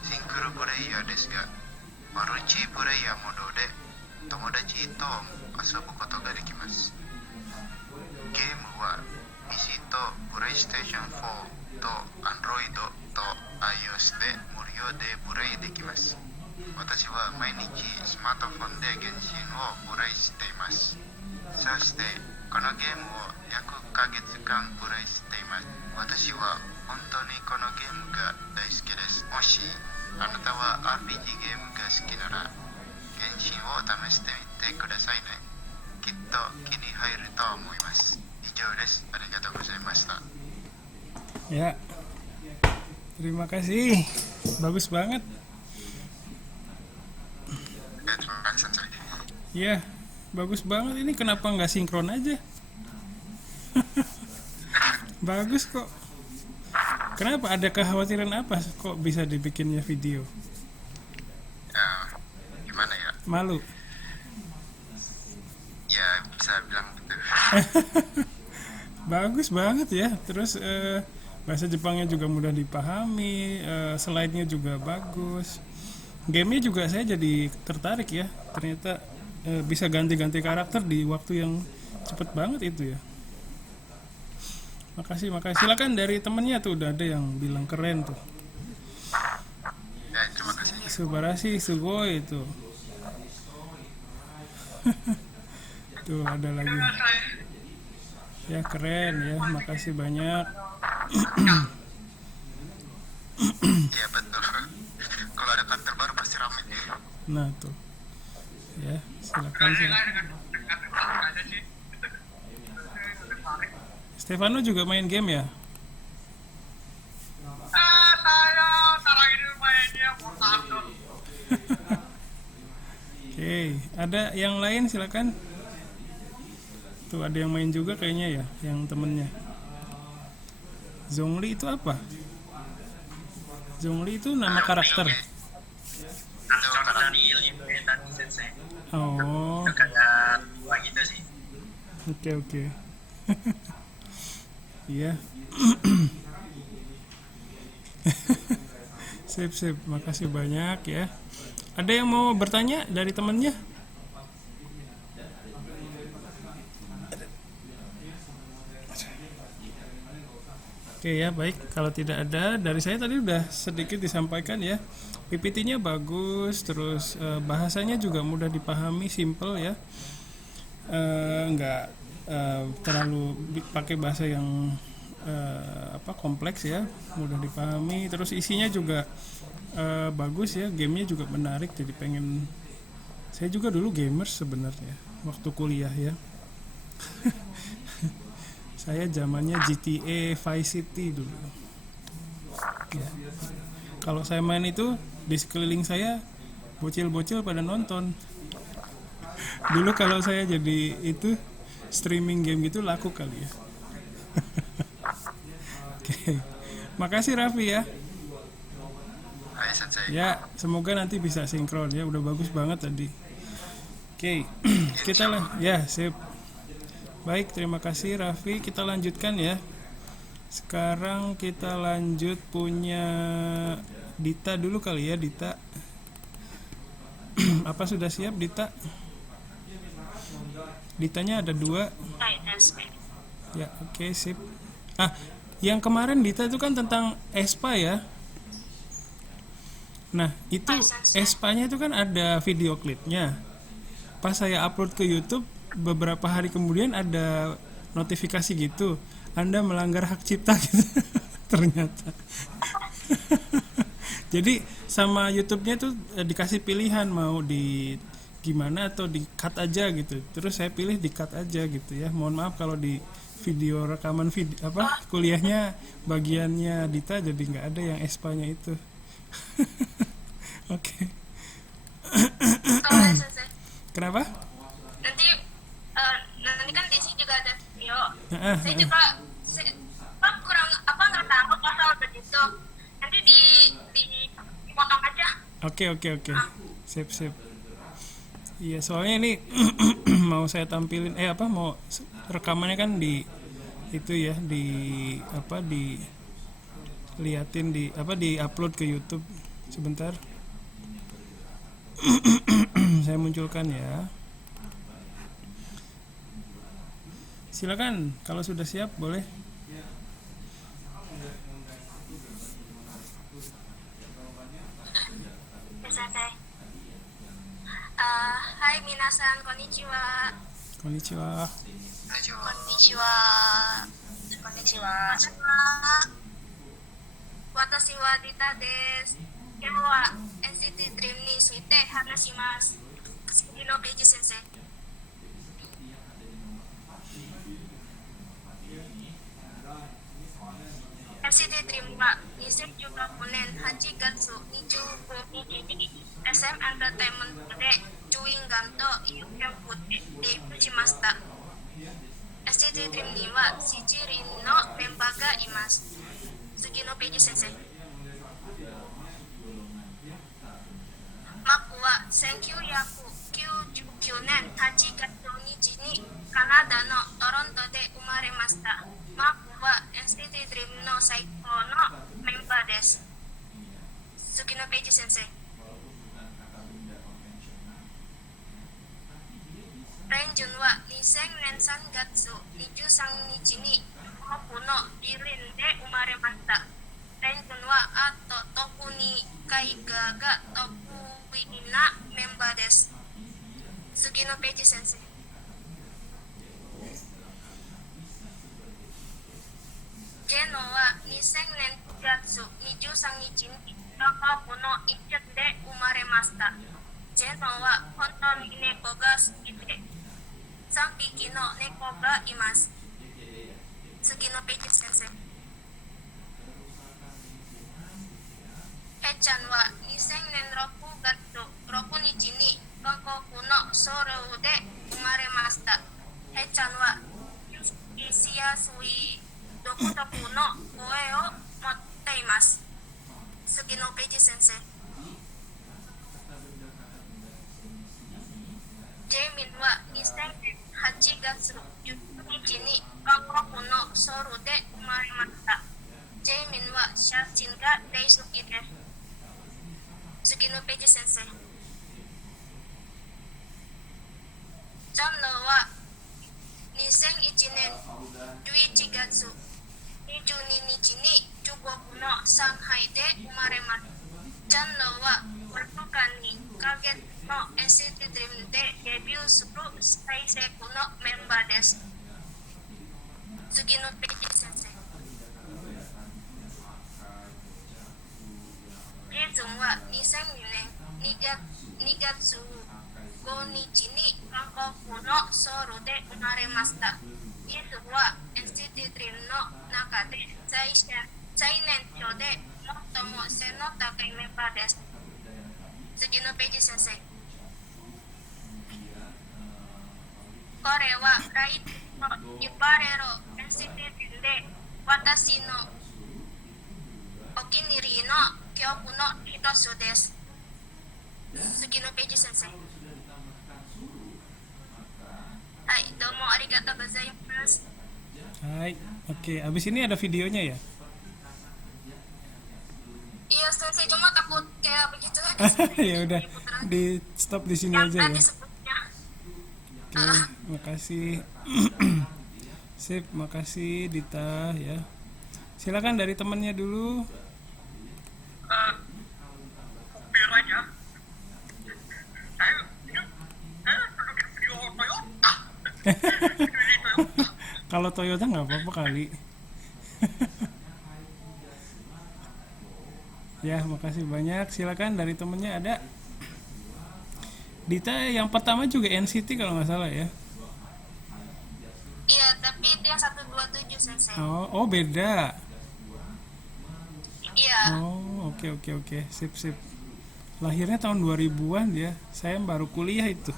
シングルプレイヤーですが、マルチプレイヤーモードで友達と遊ぶことができます。ゲームは PC と PlayStation 4と Android と iOS で無料でプレイできます。私は毎日スマートフォンで原神をプレイしています。そしてこのゲームを約1ヶ月間プレイしています。私は本当にこのゲームが大好きです。もしあなたは RPG ゲームが好きなら原神を試してみてくださいね。きっと気に入ると思います。以上です。ありがとうございました。 Ya, terima kasih. Bagus banget. Terima kasih Sensei. Ya, bagus banget. Ini kenapa nggak sinkron aja? Bagus kok. Kenapa? Ada kekhawatiran apa kok bisa dibikinnya video? Ya, gimana ya? Malu? Ya bisa bilang gitu. Bagus banget ya. Terus bahasa Jepangnya juga mudah dipahami, slide-nya juga bagus. Game-nya juga saya jadi tertarik ya. Ternyata bisa ganti-ganti karakter di waktu yang cepet banget itu ya. Makasih. Silakan dari temennya tuh udah ada yang bilang keren tuh. Ya terima kasih. Subarashi sugoi itu. Tuh ada lagi. Ya keren ya, makasih banyak. Iya betul. Kalau ada kantor baru pasti ramai. Nah tuh, ya silakan sih. Stefano juga main game ya? Saya sekarang ini mainnya Mortal. Oke, ada yang lain silakan. Tuh ada yang main juga kayaknya ya, yang temennya. Zhongli itu apa? Zhongli itu nama karakter. Contoh di ilmu tadi sensei. Oh, Kayak dua gitu sih. oke. Iya. Sip, makasih banyak ya. Ada yang mau bertanya dari temennya? Oke ya, baik. Kalau tidak ada, dari saya tadi udah sedikit disampaikan ya. PPT-nya bagus, terus bahasanya juga mudah dipahami, simple ya. Nggak terlalu pakai bahasa yang kompleks ya, mudah dipahami. Terus isinya juga bagus ya, gamenya juga menarik. Jadi pengen, saya juga dulu gamers sebenarnya waktu kuliah ya. Saya zamannya GTA Vice City dulu. Ya. Kalau saya main itu di sekeliling saya bocil-bocil pada nonton. Dulu kalau saya jadi itu streaming game gitu laku kali ya. Oke. Makasih Raffi ya. Hai Sensei. Ya, semoga nanti bisa sinkron ya. Udah bagus banget tadi. Oke. Kita lah ya, sip. Baik, terima kasih Raffi. Kita lanjutkan ya. Sekarang kita lanjut punya Dita dulu kali ya, Dita. Apa sudah siap Dita? Ditanya ada 2. Ya, oke, sip. Yang kemarin Dita itu kan tentang ESPA ya. Nah, itu ESPA-nya itu kan ada video klipnya. Pas saya upload ke YouTube, beberapa hari kemudian ada notifikasi gitu, Anda melanggar hak cipta gitu. Ternyata. Jadi sama YouTube-nya tuh dikasih pilihan mau di gimana atau di cut aja gitu. Terus saya pilih di cut aja gitu ya. Mohon maaf kalau di video rekaman video kuliahnya bagiannya Dita jadi nggak ada yang ESPA-nya itu. Oke. Kenapa? Nanti kan di sini juga ada video. Saya juga kurang nggak tahu pasal begitu. Nanti dipotong aja. Oke. Sip. Iya, soalnya ini mau saya tampilin mau rekamannya kan di itu ya, liatin di upload ke YouTube. Sebentar. Saya munculkan ya. Silakan kalau sudah siap boleh. Hai minasan, konnichiwa. Konnichiwa. Watashi wa Dita desu. Kemo wa NCT Dream ni tsuite hanashimasu. Tsugi no peiji sensei. NCT Dream wa 2015年8月25日に SM エンターテインメントでチューインガムとインキャンプでデビューしました。NCT Dream には7人のメンバーがいます。次のページ先生。マックは1999年8月日にカナダのトロントで生まれました。マックは NCT Dream の最高のメンバーです。次のページ先生。レンジュンは2000年3月23日にマックのビリンで生まれました。レンジュンはあと特に絵画が得 SVP なメンバーです。次のページ先生。ジェノは2000年9月23日にバンコクの一着で生まれました。ジェノは本当に猫が好きで3匹の猫がいます。次のページ先生。ヘちゃんは2000年6月6日にバンコクのソウルで生まれました。ヘちゃんはしやすい独特の声を持っています。次のページ先生。ジェイミンは2000年8月10日にバンコクのソウルで生まれました。ジェイミンは写真が大好きです。次のページ先生。ジャンノは2001年11月22日に中国の上海で生まれます。ジャンノはわずか2ヶ月の NCT Dream でデビューする最盛期のメンバーです。次のページ先生。ジェイソンは2002年2月5日にバンコクのソウルで生まれました。ジェイソンは NCT Dream の中で最年長で最も背の高いメンバーです。次のページ先生。これはライブの呼ばれる NCT Dream で私のお気に入りの曲の一つです。次のページ先生。はい、どうもありがとうございます。Hai, oke. Abis ini ada videonya ya? Iya, sensei cuma takut kayak begitu lagi. Ya udah, di stop di sini Yang aja tadi ya. sebutnya. Oke, makasih. Sip, makasih Dita ya. Silakan dari temannya dulu. Piranya, saya bikin video Toyota. Kalau Toyota nggak apa-apa kali. Ya, makasih banyak. Silakan dari temennya ada. Dita yang pertama juga NCT kalau nggak salah ya. Iya, tapi itu yang 127 sensei. Oh beda. Iya. Oh, oke. Sip. Lahirnya tahun 2000-an ya. Saya baru kuliah itu.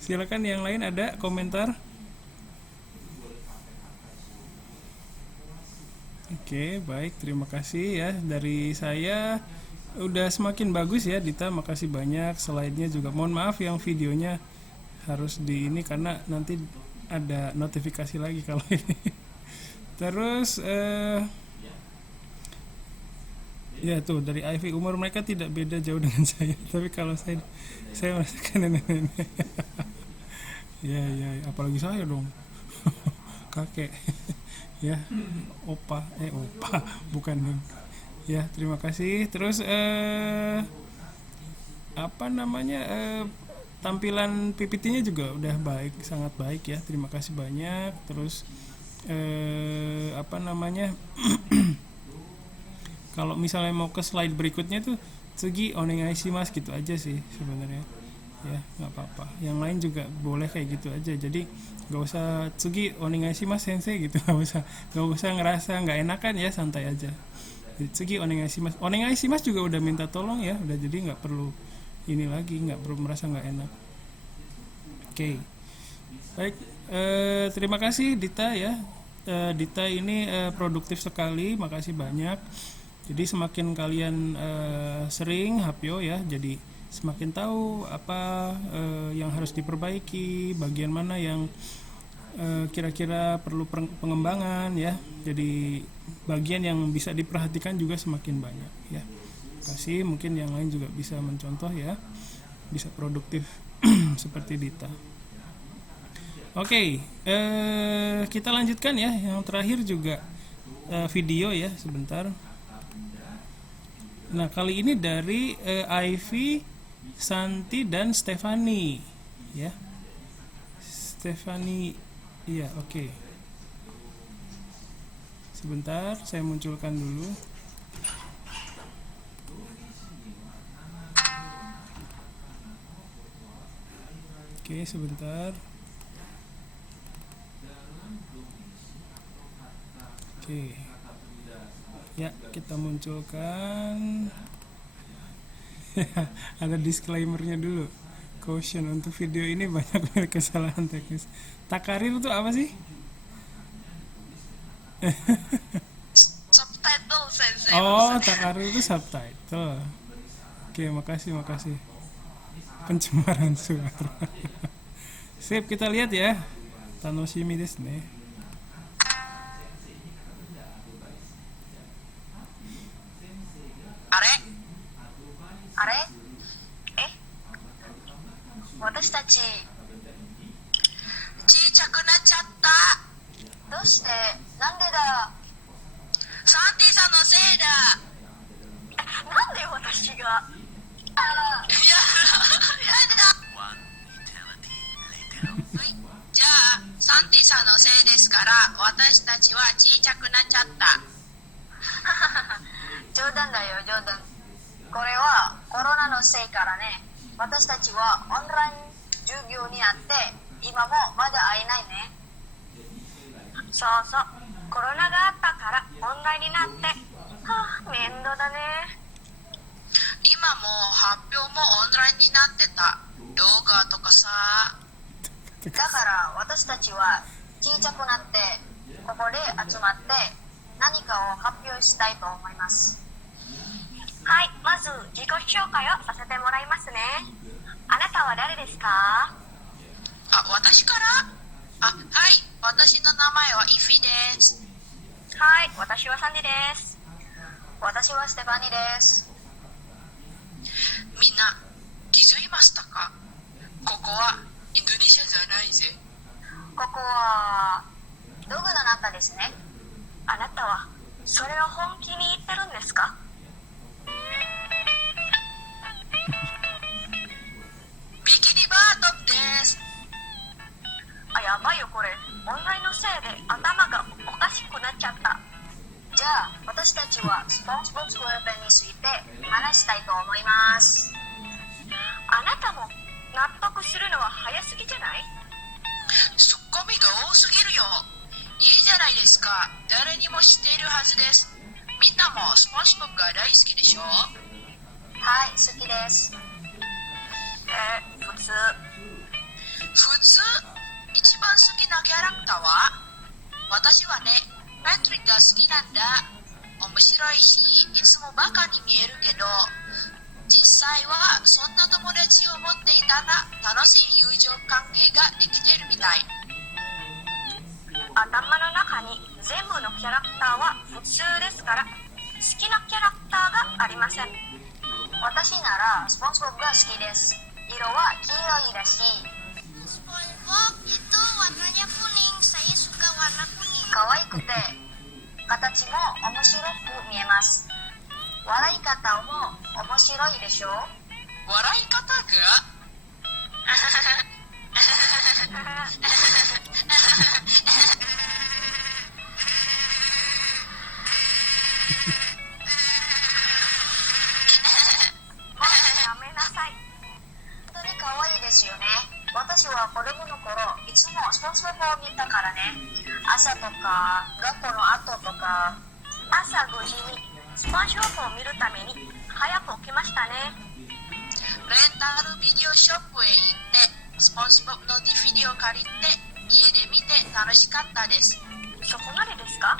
Silakan yang lain ada komentar. Oke, baik, terima kasih ya dari saya. Udah semakin bagus ya Dita, makasih banyak. Slide-nya juga mohon maaf yang videonya harus di ini karena nanti ada notifikasi lagi kalau ini. Terus ya tuh dari Ivy, umur mereka tidak beda jauh dengan saya, tapi kalau saya merasakan nenek-nenek. ya apalagi saya dong. Kakek. Ya, opa bukan dong. Ya, terima kasih. Terus tampilan PPT-nya juga udah baik, sangat baik ya. Terima kasih banyak. Terus kalau misalnya mau ke slide berikutnya tuh Tsugi onegai shimasu gitu aja sih sebenarnya. Ya, nggak apa-apa. Yang lain juga boleh kayak gitu aja. Jadi nggak usah Tsugi onegai shimasu sensei gitu, nggak usah ngerasa nggak enakan ya, santai aja. Jadi, Tsugi onegai shimasu juga udah minta tolong ya, udah, jadi nggak perlu ini lagi, nggak perlu merasa nggak enak. Oke. Baik, terima kasih Dita ya. Dita ini produktif sekali, makasih banyak. Jadi semakin kalian sering hapyo ya, jadi semakin tahu apa yang harus diperbaiki, bagian mana yang kira-kira perlu pengembangan ya. Jadi bagian yang bisa diperhatikan juga semakin banyak ya. Kasih, mungkin yang lain juga bisa mencontoh ya, bisa produktif seperti Dita. Oke, kita lanjutkan ya. Yang terakhir juga video ya, sebentar. Nah, kali ini dari Ivy, Santi, dan Stefani. Ya. Stefani. Iya, oke. Sebentar, saya munculkan dulu. Oke, sebentar. Oke. Ya, kita munculkan. Ada disclaimer-nya dulu. Caution, untuk video ini banyak kesalahan teknis. Takarir itu apa sih? Subtitle sensei. Oh, takarir itu subtitle. Oke, makasih. Pencemaran suara. Sip, kita lihat ya. Tanoshimi desu ne. Are? Eh? 私たち、ちいちゃくなっちゃった。どうしてなんでだサンティさんのせいだ。なんで私がやだ。じゃあサンティさんのせいですから私たちはちいちゃくなっちゃった。冗談だよ、冗談。これはコロナのせいからね。私たちはオンライン授業になって今もまだ会えないね。そうそう、コロナがあったからオンラインになって、面倒だね。今も発表もオンラインになってた。動画とかさ。だから私たちは小さくなってここで集まって何かを発表したいと思います。はい、まず自己紹介をさせてもらいますね。あなたは誰ですか？あ、私から？はい、私の名前はイフィです。はい、私はサンディです。私はステファニーです。みんな気づいましたか？ここはインドネシアじゃないぜ。ここはドグの中ですね。あなたはそれを本気に言ってるんですか？ビキニバートです。あ、やばいよこれ。オンラインのせいで頭がおかしくなっちゃった。じゃあ私たちはスポンジボックスウェブについて話したいと思います。あなたも納得するのは早すぎじゃない？ツッコミが多すぎるよ。いいじゃないですか。誰にも知っているはずです。みんなもスポンジボブが大好きでしょ？はい、好きです。普通。普通？一番好きなキャラクターは？私はね、パトリックが好きなんだ。面白いし、いつもバカに見えるけど、実際はそんな友達を持っていたら楽しい友情関係ができてるみたい。頭の中に全部のキャラクターは普通ですから、好きなキャラクターがありません。私ならスポンジボブが好きです。色は黄色いらしい。SpongeBob itu warnanya kuning. Saya suka warna kuning. 可愛くて形も面白く見えます。笑い方も面白いでしょう？笑い方がやめなさい。本当に可愛いですよね。私は子供の頃いつもスポンジボブを見たからね。朝とか学校の後とか朝5時にスポンジボブを見るために早く起きましたね。レンタルビデオショップへ行ってスポンジボブのビデオを借りて家で見て楽しかったです。そこまでですか？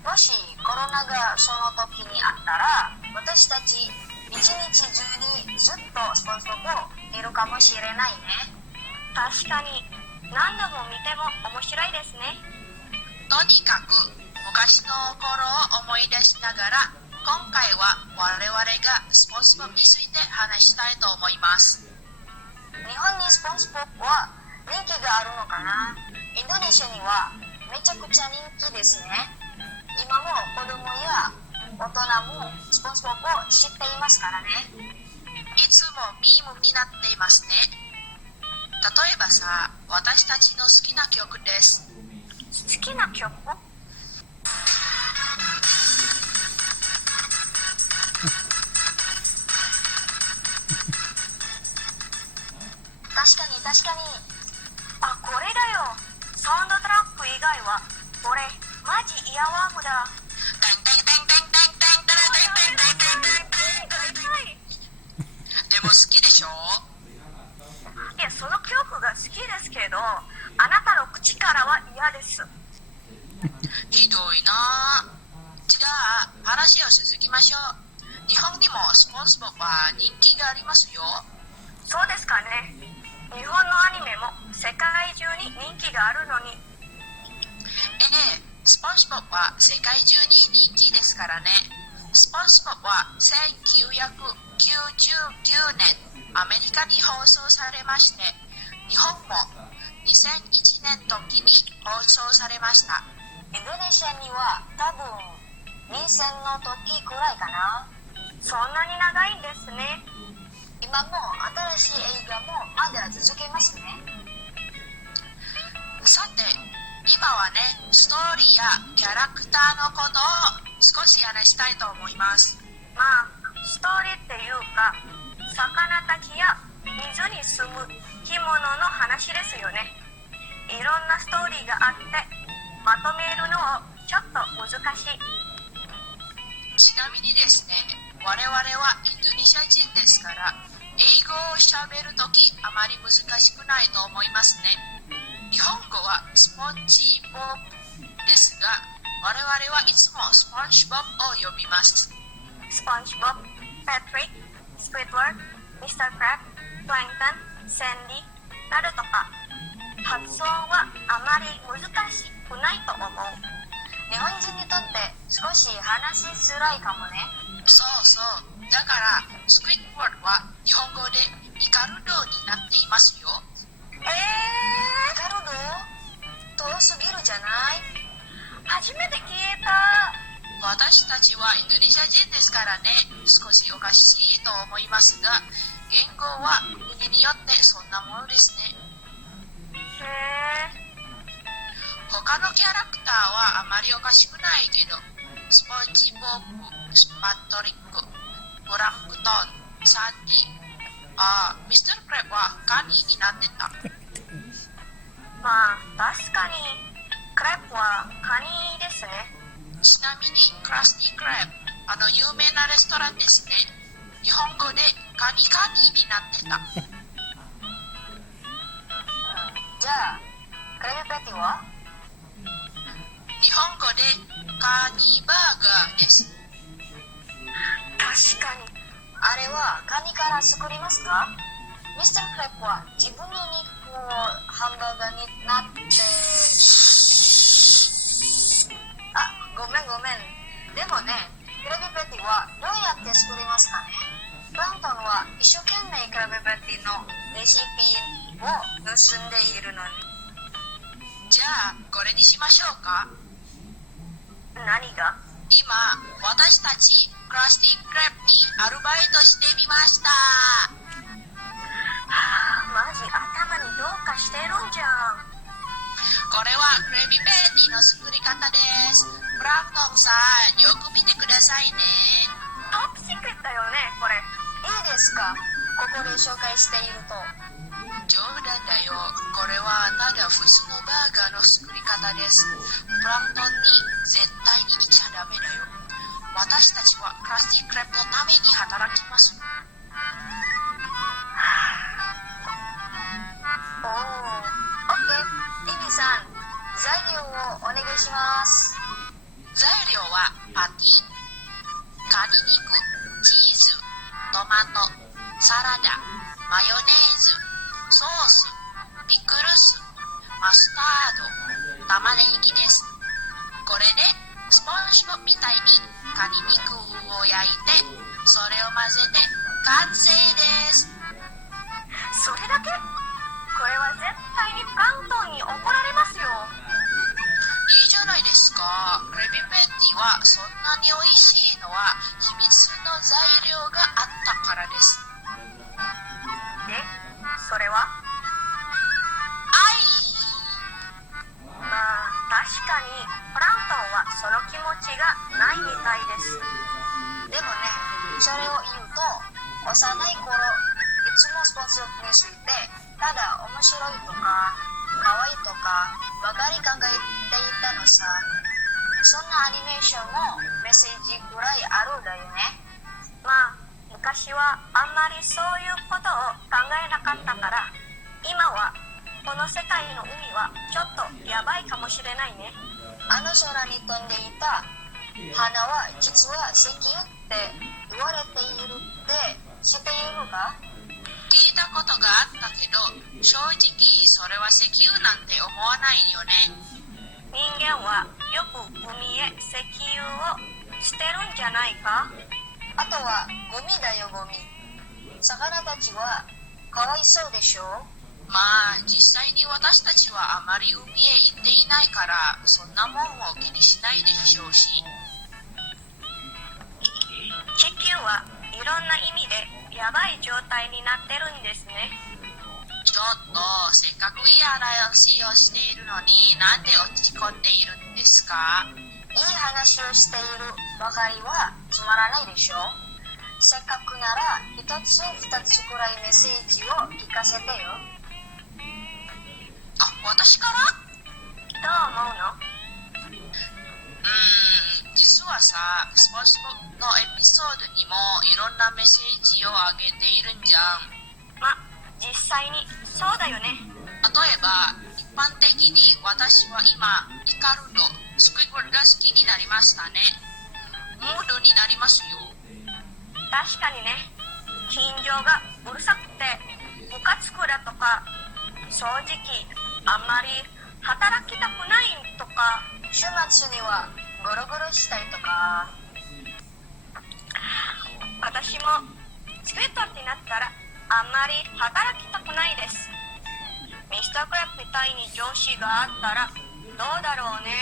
もしコロナがその時にあったら私たち一日中にずっとスポンジボブを見るかもしれないね。確かに何度も見ても面白いですね。とにかく昔の頃を思い出しながら今回は我々がスポンジボブについて話したいと思います。日本にスポンジボブは人気があるのかな？インドネシアにはめちゃくちゃ人気ですね。今も子供や大人もスポンジボブを知っていますからね。いつもミームになっていますね。例えばさ、私たちの好きな曲です。好きな曲？確かに確かに。あ、これだよ。サウンドトラック以外はこれマジイヤワームだ。でも好きでしょ？いや、その曲が好きですけど、あなたの口からは嫌です。ひどいなあ。じゃあ話を続きましょう。日本にもスポンジボブは人気がありますよ。そうですかね。日本のアニメも世界中に人気があるのに。スポンジボブは世界中に人気ですからね。スポンジボブは1999年アメリカに放送されまして、日本も2001年時に放送されました。インドネシアには多分2000の時くらいかな。そんなに長いんですね。今も新しい映画もまだ続けますね。さて、今はね、ストーリーやキャラクターのことを少し話したいと思います。まあ、ストーリーっていうか、魚たちや水に住む生き物の話ですよね。いろんなストーリーがあって、まとめるのをちょっと難しい。ちなみにですね、我々はインドネシア人ですから、英語をしゃべるときあまり難しくないと思いますね。日本語はスポンジボブですが、我々はいつもスポンジボブを呼びます。スポンジボブ、パトリック、スクイッドワード、ミスタークラブ、プランクトン、サンディなどとか、発音はあまり難しくないと思う。日本人にとって少し話しづらいかもね。そうそう。だからスクイッドワードは日本語でイカルドになっていますよ。イカルド？遠すぎるじゃない？初めて聞いた。私たちはインドネシア人ですからね、少しおかしいと思いますが、言語は国によってそんなものですね。他のキャラクターはあまりおかしくないけど、スポンジボブ、パトリック、プランクトン、サンディ、ミスタークレブはカニになってた。まあ、確かにクレープはカニですね。ちなみにクラスティクレープ、有名なレストランですね。日本語でカニカニになってた。じゃあクレープペティは？日本語でカニバーガーです。確かに。あれはカニから作りますか？ミスタークレープは自分の肉をハンバーガーになってごめん。でもね、クレープペティはどうやって作りますかね？プラントンは一生懸命クレープペティのレシピを盗んでいるのに。じゃあこれにしましょうか。何が？今私たちクラスティクレープにアルバイトしてみました。マジ頭にどうかしてるんじゃん。これはクレビペティの作り方です。プランクトンさん、よく見てくださいね。トップシークレットだよね、これ。いいですか？ここで紹介していると。冗談だよ。これはただ普通のバーガーの作り方です。プランクトンに絶対にいちゃダメだよ。私たちはクラスティクレープのために働きます。オッケー。リミさん、材料をお願いします。材料はパティ、カニ肉、チーズ、トマト、サラダ、マヨネーズ、ソース、ピクルス、マスタード、玉ねぎです。これでスポンジボブみたいにカニ肉を焼いて、それを混ぜて完成です。それだけ？これは絶対にプランクトンに怒られますよ。いいじゃないですか。クレビペッティはそんなに美味しいのは秘密の材料があったからです。で、それは？愛。まあ確かにプラントンはその気持ちがないみたいです。でもね、それを言うと、幼い頃、いつもスポンジボブについて、ただ面白いとか、可愛いとか、ばかり考えていたのさ。そんなアニメーションもメッセージぐらいあるんだよね。まあ昔はあんまりそういうことを考えなかったから、今はこの世界の海はちょっとやばいかもしれないね。あの空に飛んでいた花は実は石油って言われているって知っているか？聞いたことがあったけど、正直それは石油なんて思わないよね。人間はよく海へ石油を捨てるんじゃないか？あとはゴミだよゴミ。魚たちはかわいそうでしょ。まあ実際に私たちはあまり海へ行っていないから、そんなもんを気にしないでしょうし。地球はいろんな意味でやばい状態になってるんですね。ちょっとせっかくいい話をしているのに、なんで落ち込んでいるんですか？いい話をしているばかりはつまらないでしょ。せっかくなら一つ二つくらいメッセージを聞かせてよ。あ、私から？どう思うの？実はさ、スポンジボブのエピソードにもいろんなメッセージをあげているんじゃん。ま、実際にそうだよね。例えば、一般的に私は今、イカルド、スクイッドが好きになりましたね。ムードになりますよ。確かにね、近所がうるさくてムカつくだとか、正直あんまり働きたくないとか、週末にはゴロゴロしたいとか。私もスクイッドになったらあんまり働きたくないです。ミスタークラップみたいに上司があったらどうだろうね。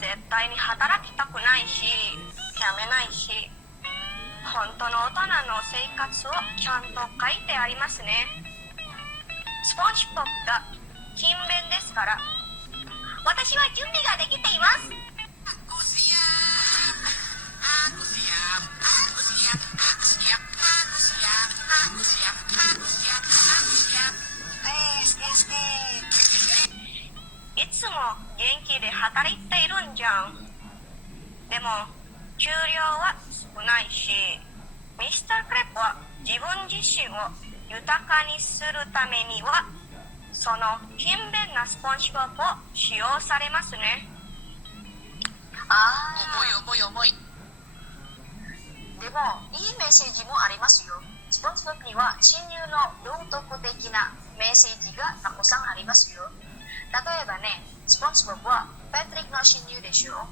絶対に働きたくないし、やめないし、本当の大人の生活をちゃんと書いてありますね。スポンジボブが勤勉ですから、私は準備ができています。Aku siap, aku siap, aku siap, aku siap, aku siap, aku siap, aku siap, aku siap. Bos. いつも元気で働いているんじゃん。でも給料は少ないし、ミスタークレップは自分自身を豊かにするためには、その勤勉なスポンジボブを使用されますね。重い。でもいいメッセージもありますよ。スポンジボブには親友の道徳的なメッセージがたくさんありますよ。例えばね、スポンジボブはペトリックの親友でしょ。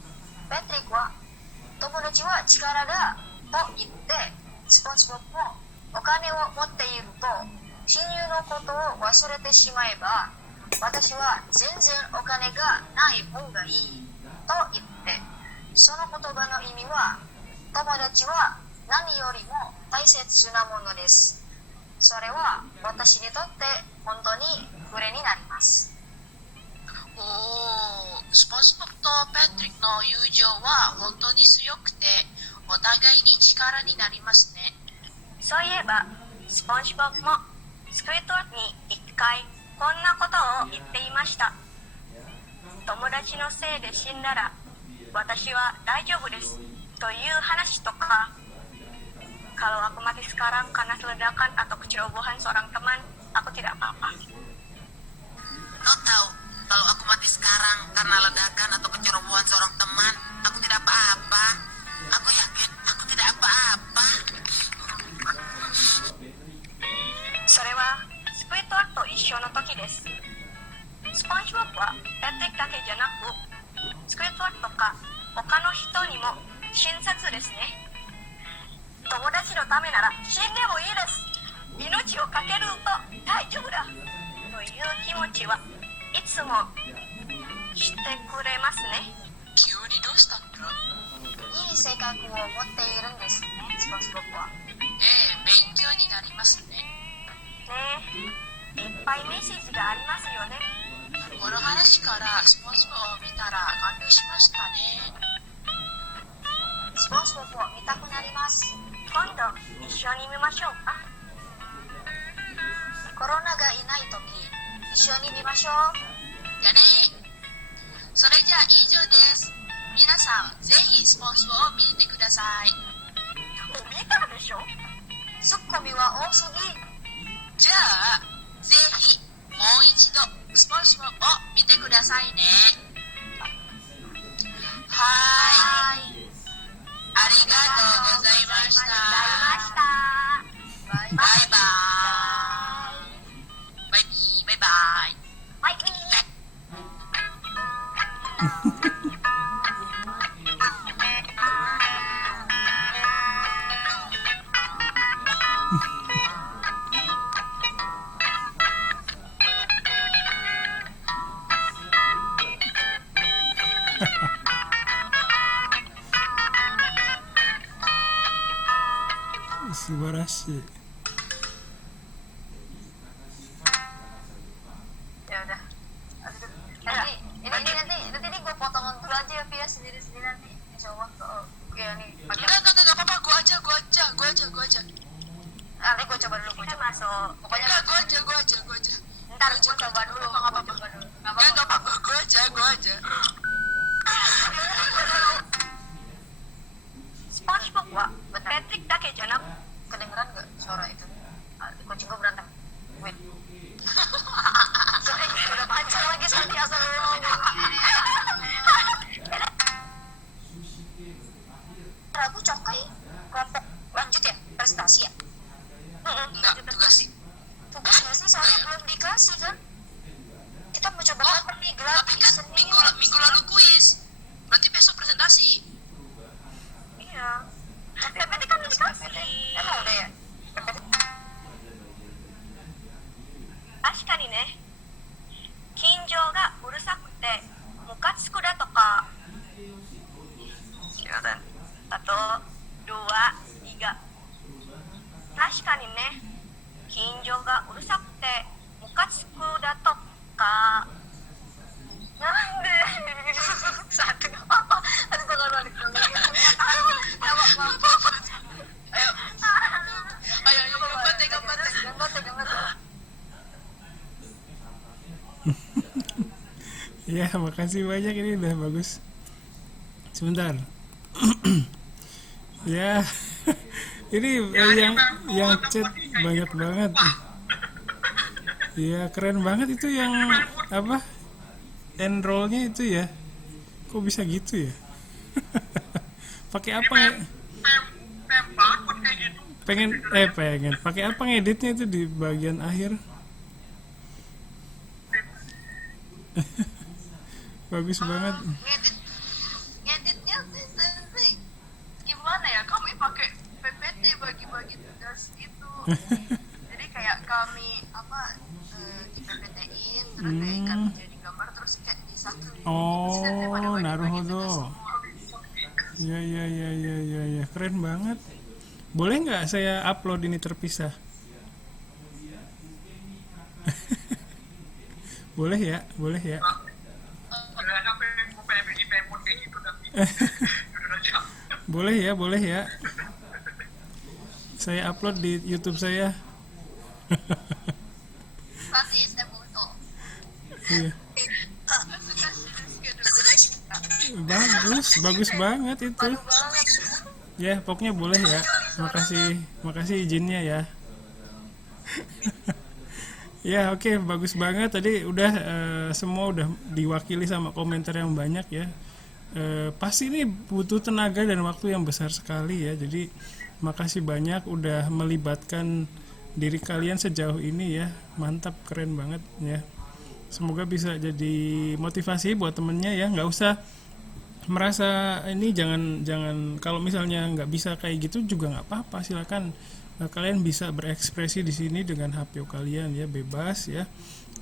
ペトリックは友達は力だと言ってスポンジボブもお金を持っていると親友のことを忘れてしまえば、私は全然お金がない方がいいと言って、その言葉の意味は、友達は何よりも大切なものです。それは私にとって本当に触れになります。スポンジボブとペトリックの友情は本当に強くて、お互いに力になりますね。そういえばスポンジボブもスクイッドに一回こんなことを言っていました。友達のせいで死んだら私は大丈夫ですという話とか、kalau aku mati sekarang karena ledakan atau kecerobohan seorang teman, aku tidak apa-apa. Lo tahu, kalau aku mati sekarang karena ledakan atau kecerobohan seorang teman, aku tidak apa-apa. Aku yakin aku tidak apa-apa. それはスクイッドと一緒の時です。スポンジボブはペトリックだけじゃなく、スクイッドとか他の人にも親切ですね。友達のためなら死んでもいいです。命をかけると大丈夫だという気持ちはいつもしてくれますね。急にどうしたんだ？いい性格を持っているんですね、スポンジボブは。勉強になりますね。ねえ、いっぱいメッセージがありますよね。この話からスポンジボブを見たら感動しましたね。スポンジボブを見たくなります。今度一緒に見ましょうか。コロナがいないとき、一緒に見ましょう。やね。それじゃあ以上です。皆さんぜひスポンジボブを見てください。見たでしょ。ツッコミは多すぎ。じゃあぜひもう一度スポンジボブを見てくださいね。はーい。ありがとうございました。バイバイ。バイバイ。バイビー、バイバイ。バイビー。素晴らしい。Ya udah. Nanti gue potong dulu aja ya Pia sendiri nanti. Insya Allah. Ya nih. Enggak apa-apa, gua aja. Nanti gue coba dulu. Kita masuk. Pokoknya Gua aja. ntar gue coba dulu. Nggak apa-apa. Enggak apa-apa, gua aja. SpongeBob wa Patrick だけじゃなく、 Kedengeran gak suara itu? Kucing gue berantem. Wait. Udah pancing lagi Santi asal Ragu cokai kelompok lanjut ya? Prestasi ya? Enggak, tugas sih. Tugas gak sih? Soalnya belum dikasih kan? Kita mau coba apa nih? Tapi kan minggu lalu kuis. Berarti besok presentasi. Iya. Tapi PPT kan udah dikasih. Emang udah ya? 確かにね。近所がうるさくてムカつくだとか。Satu, dua, tiga. 確かにね。近所がうるさくてムカつくだとか。なんでSatu gak apa-apa. Aduh gue gak balik dulu. Ayo, gambar. Ya, makasih banyak, ini udah bagus. Sebentar. Ya. Ini yang chat banyak banget. Ya, keren banget itu yang apa? Enrollnya itu ya. Kok bisa gitu ya? Pakai apa ya? Bagus kayak gitu. Pengen. Pakai apa ngeditnya itu di bagian akhir? Bagus banget. Ngeditnya sih gimana ya? Kami pakai PPT bagi-bagi tugas gitu. Jadi kayak kami di PPT-in terus diikat jadi gambar terus kayak disatuin. Oh, naruhodo. Ya, keren banget. Boleh nggak saya upload ini terpisah? Boleh ya. Ada pengen kayak gitu nanti. Boleh ya. Saya upload di YouTube saya. Basis Ebuto. Iya. Bagus banget itu. Ya, pokoknya boleh ya. Makasih izinnya ya. Ya, oke, bagus banget. Tadi udah semua udah diwakili sama komentar yang banyak ya. Pasti ini butuh tenaga dan waktu yang besar sekali ya. Jadi makasih banyak udah melibatkan diri kalian sejauh ini ya. Mantap, keren banget ya. Semoga bisa jadi motivasi buat temennya ya. Nggak usah merasa ini, jangan kalau misalnya nggak bisa kayak gitu juga nggak apa-apa, silakan kalian bisa berekspresi di sini dengan HP kalian ya, bebas ya.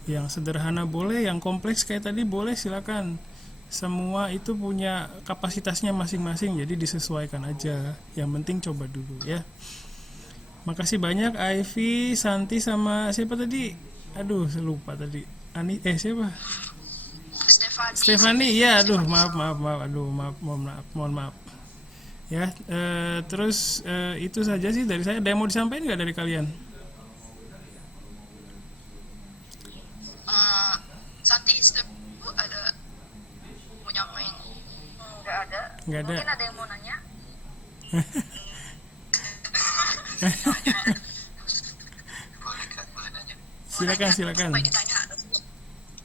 Yang sederhana boleh, yang kompleks kayak tadi boleh, silakan. Semua itu punya kapasitasnya masing-masing, jadi disesuaikan aja. Yang penting coba dulu ya. Makasih banyak Ivy, Santi sama siapa tadi? Aduh, saya lupa tadi. Siapa? Stefani. Ya, aduh, maaf. Aduh, mohon maaf. Ya, terus itu saja sih dari saya. Ada yang mau disampaikan nggak dari kalian? Santi, Step, ada mau nyamain? Nggak ada. Nggak ada. Mungkin ada yang mau nanya. Boleh nanya. Silakan. Baik ditanya. Nanya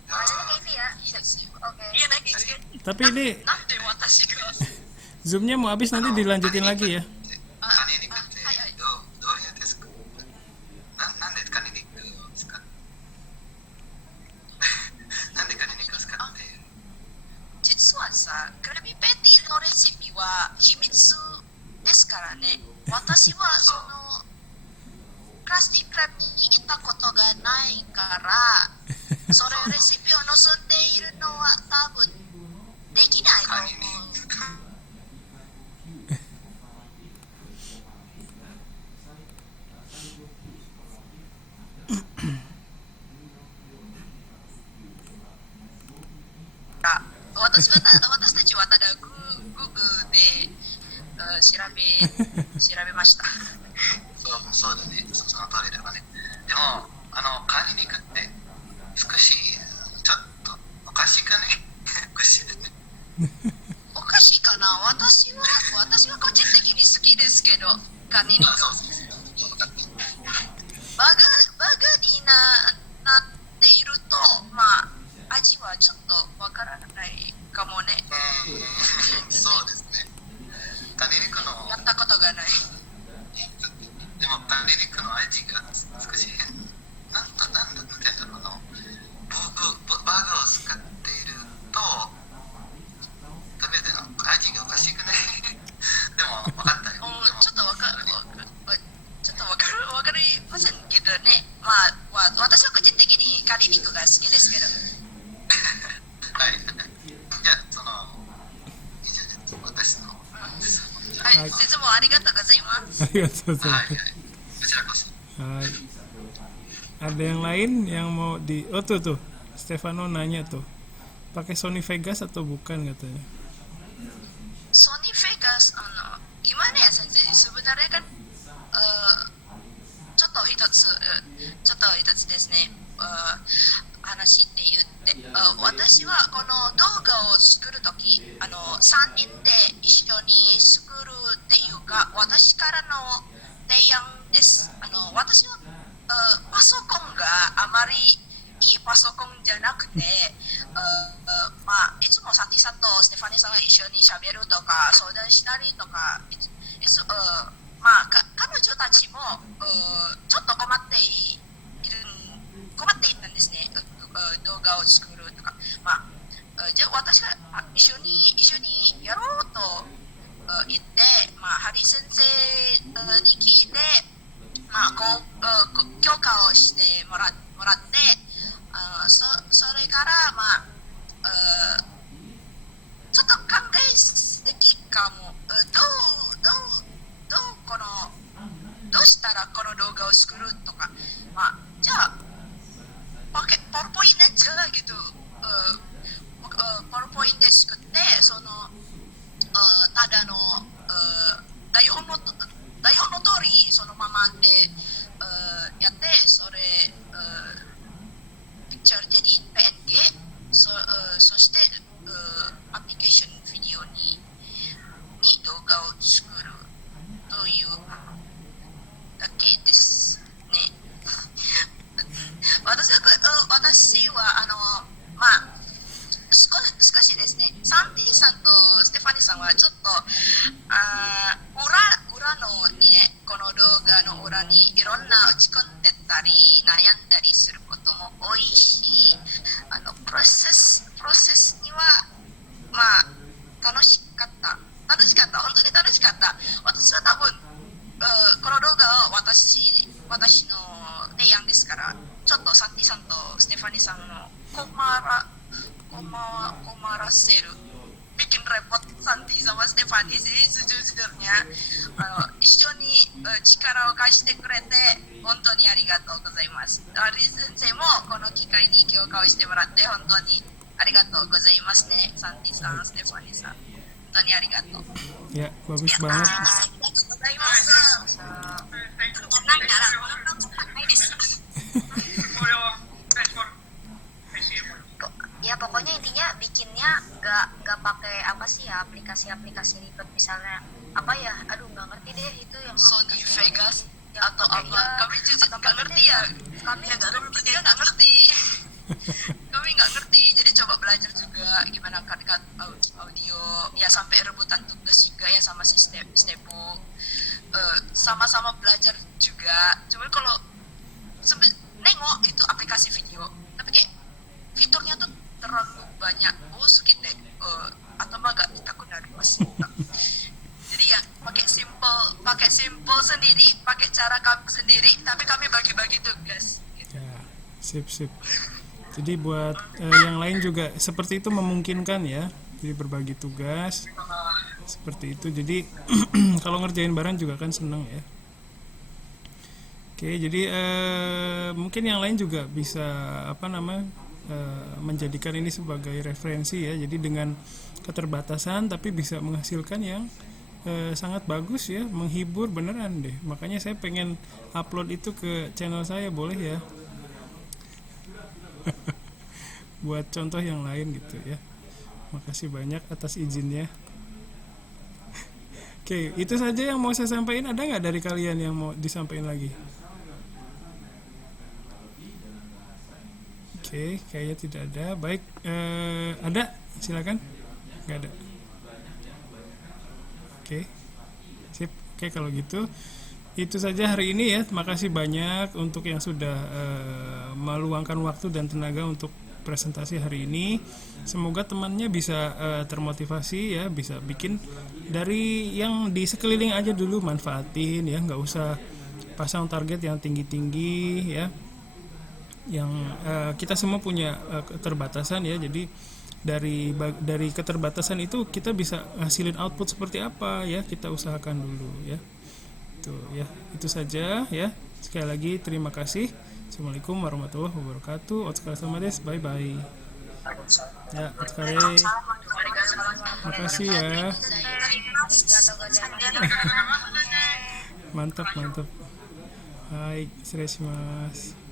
ke ini ya. Iya sih. Oke. Iya, nangis kan? Tapi ini Nande watashi ga. Zoom-nya mau habis, nanti dilanjutin lagi ya. カニ肉ってどういうですか？なんでカニ肉を使ってなんでカニ肉を使っている？実はさ、クラビペティのレシピは秘密ですからね。私はそのクラスティクラブに行ったことがないから、それレシピを盗んでいるのは多分できないと思う。私たちはただグーグルで調べました。そうだね、その通りだわね。でもカニ肉って少しちょっとおかしいかね。おかしいね。おかしいかな。私は個人的に好きですけど、カニ肉。バグになっていると、まあ味はちょっとわからないかもね。そうですね。カニ肉のやったことがない。でもカニ肉の味が少し変なんだろうな。バグを使っていると食べての味がおかしくないでも分かったよ。ちょっとわかりませんけどね。まあ私は個人的にカニ肉が好きですけど。はい。じゃあ以上です私のはい、説問ありがとうございます。ありがとうございます。こちらこそ。Hai. Ada yang lain yang mau tuh Stefano nanya tuh, pakai Sony Vegas atau bukan katanya. Sony Vegas gimana ya Sensei? Sebenarnya kan ちょっと一つですね、話って言って、私はこの動画を作るとき、3人で一緒に作るっていうか、私からの提案です。私はパソコンがあまりいいパソコンじゃなくて、いつもサンティさんとステファニーさんが一緒にしゃべるとか相談したりとか、彼女たちもちょっと困っていたんですね。動画を作るとか、じゃあ私が一緒にやろうと言って、ハリー先生に聞いて、許可をしてもらって、それからちょっと考えすぎかも。どうしたらこの動画を作るとか、じゃあパワーポイントじゃないけど、パワーポイントで作って、ただの台本の通りそのままでやって、それピクチャーでPNG、そしてアプリケーションビデオに動画を作るというだけですね。私は少しですね、サンディさんとステファニーさんはちょっと裏のにね、この動画の裏にいろんな打ち込んでたり悩んだりすることも多いし、プロセスには楽しかった、本当に楽しかった。私は多分この動画は私の提案ですから、ちょっとサンティさんとステファニーさんの困らせる bikin repot Santi sama Stefani sih sejujurnya. 一緒に力を貸してくれて本当にありがとうございます。リ先生もこの機会に共感をしてもらって本当にありがとうございますね。サンティさん、ステファニーさん、本当にありがとう。Ya, bagus banget. ありがとうございます。ないならこの動画ないです。for your thanks for receiving. Ya pokoknya intinya bikinnya nggak pakai apa sih ya, aplikasi-aplikasi ribet misalnya apa ya, aduh nggak ngerti deh itu yang Sony Vegas yang atau pakai, apa? ya, Kami jujur atau nggak ngerti ya. kami Ya nggak ngerti, dia nggak ngerti. Kami nggak ngerti, jadi coba belajar juga gimana cut audio, ya sampai rebutan tugas juga ya sama si Stepo. Sama-sama belajar juga. Cuman kalau nengok itu aplikasi video, tapi kayak fiturnya tuh terlalu banyak. Oh sedikit deh, atau enggak takut dari mas. Jadi ya pakai simple sendiri, pakai cara kami sendiri, tapi kami bagi-bagi tugas. Gitu. Ya, sip. Jadi buat yang lain juga seperti itu memungkinkan ya. Jadi berbagi tugas seperti itu. Jadi kalau ngerjain bareng juga kan seneng ya. Oke, jadi mungkin yang lain juga bisa menjadikan ini sebagai referensi ya. Jadi dengan keterbatasan tapi bisa menghasilkan yang sangat bagus ya, menghibur beneran deh. Makanya saya pengen upload itu ke channel saya, boleh ya. Buat contoh yang lain gitu ya. Makasih banyak atas izinnya. Oke, itu saja yang mau saya sampaikan. Ada nggak dari kalian yang mau disampaikan lagi? Oke, kayaknya tidak ada. Baik, ada? Silakan. Nggak ada. Oke, sip. Oke, kalau gitu itu saja hari ini ya. Terima kasih banyak untuk yang sudah meluangkan waktu dan tenaga untuk presentasi hari ini. Semoga temannya bisa termotivasi ya, bisa bikin dari yang di sekeliling aja dulu, manfaatin ya, nggak usah pasang target yang tinggi-tinggi ya. Yang kita semua punya keterbatasan ya, jadi dari keterbatasan itu kita bisa hasilin output seperti apa ya, kita usahakan dulu ya. Tuh ya, itu saja ya. Sekali lagi terima kasih. Assalamualaikum warahmatullahi wabarakatuh. Otsukaresama desu. Bye bye. Ya, otsukare. Makasih ya. Mantap. Hai, 失礼します。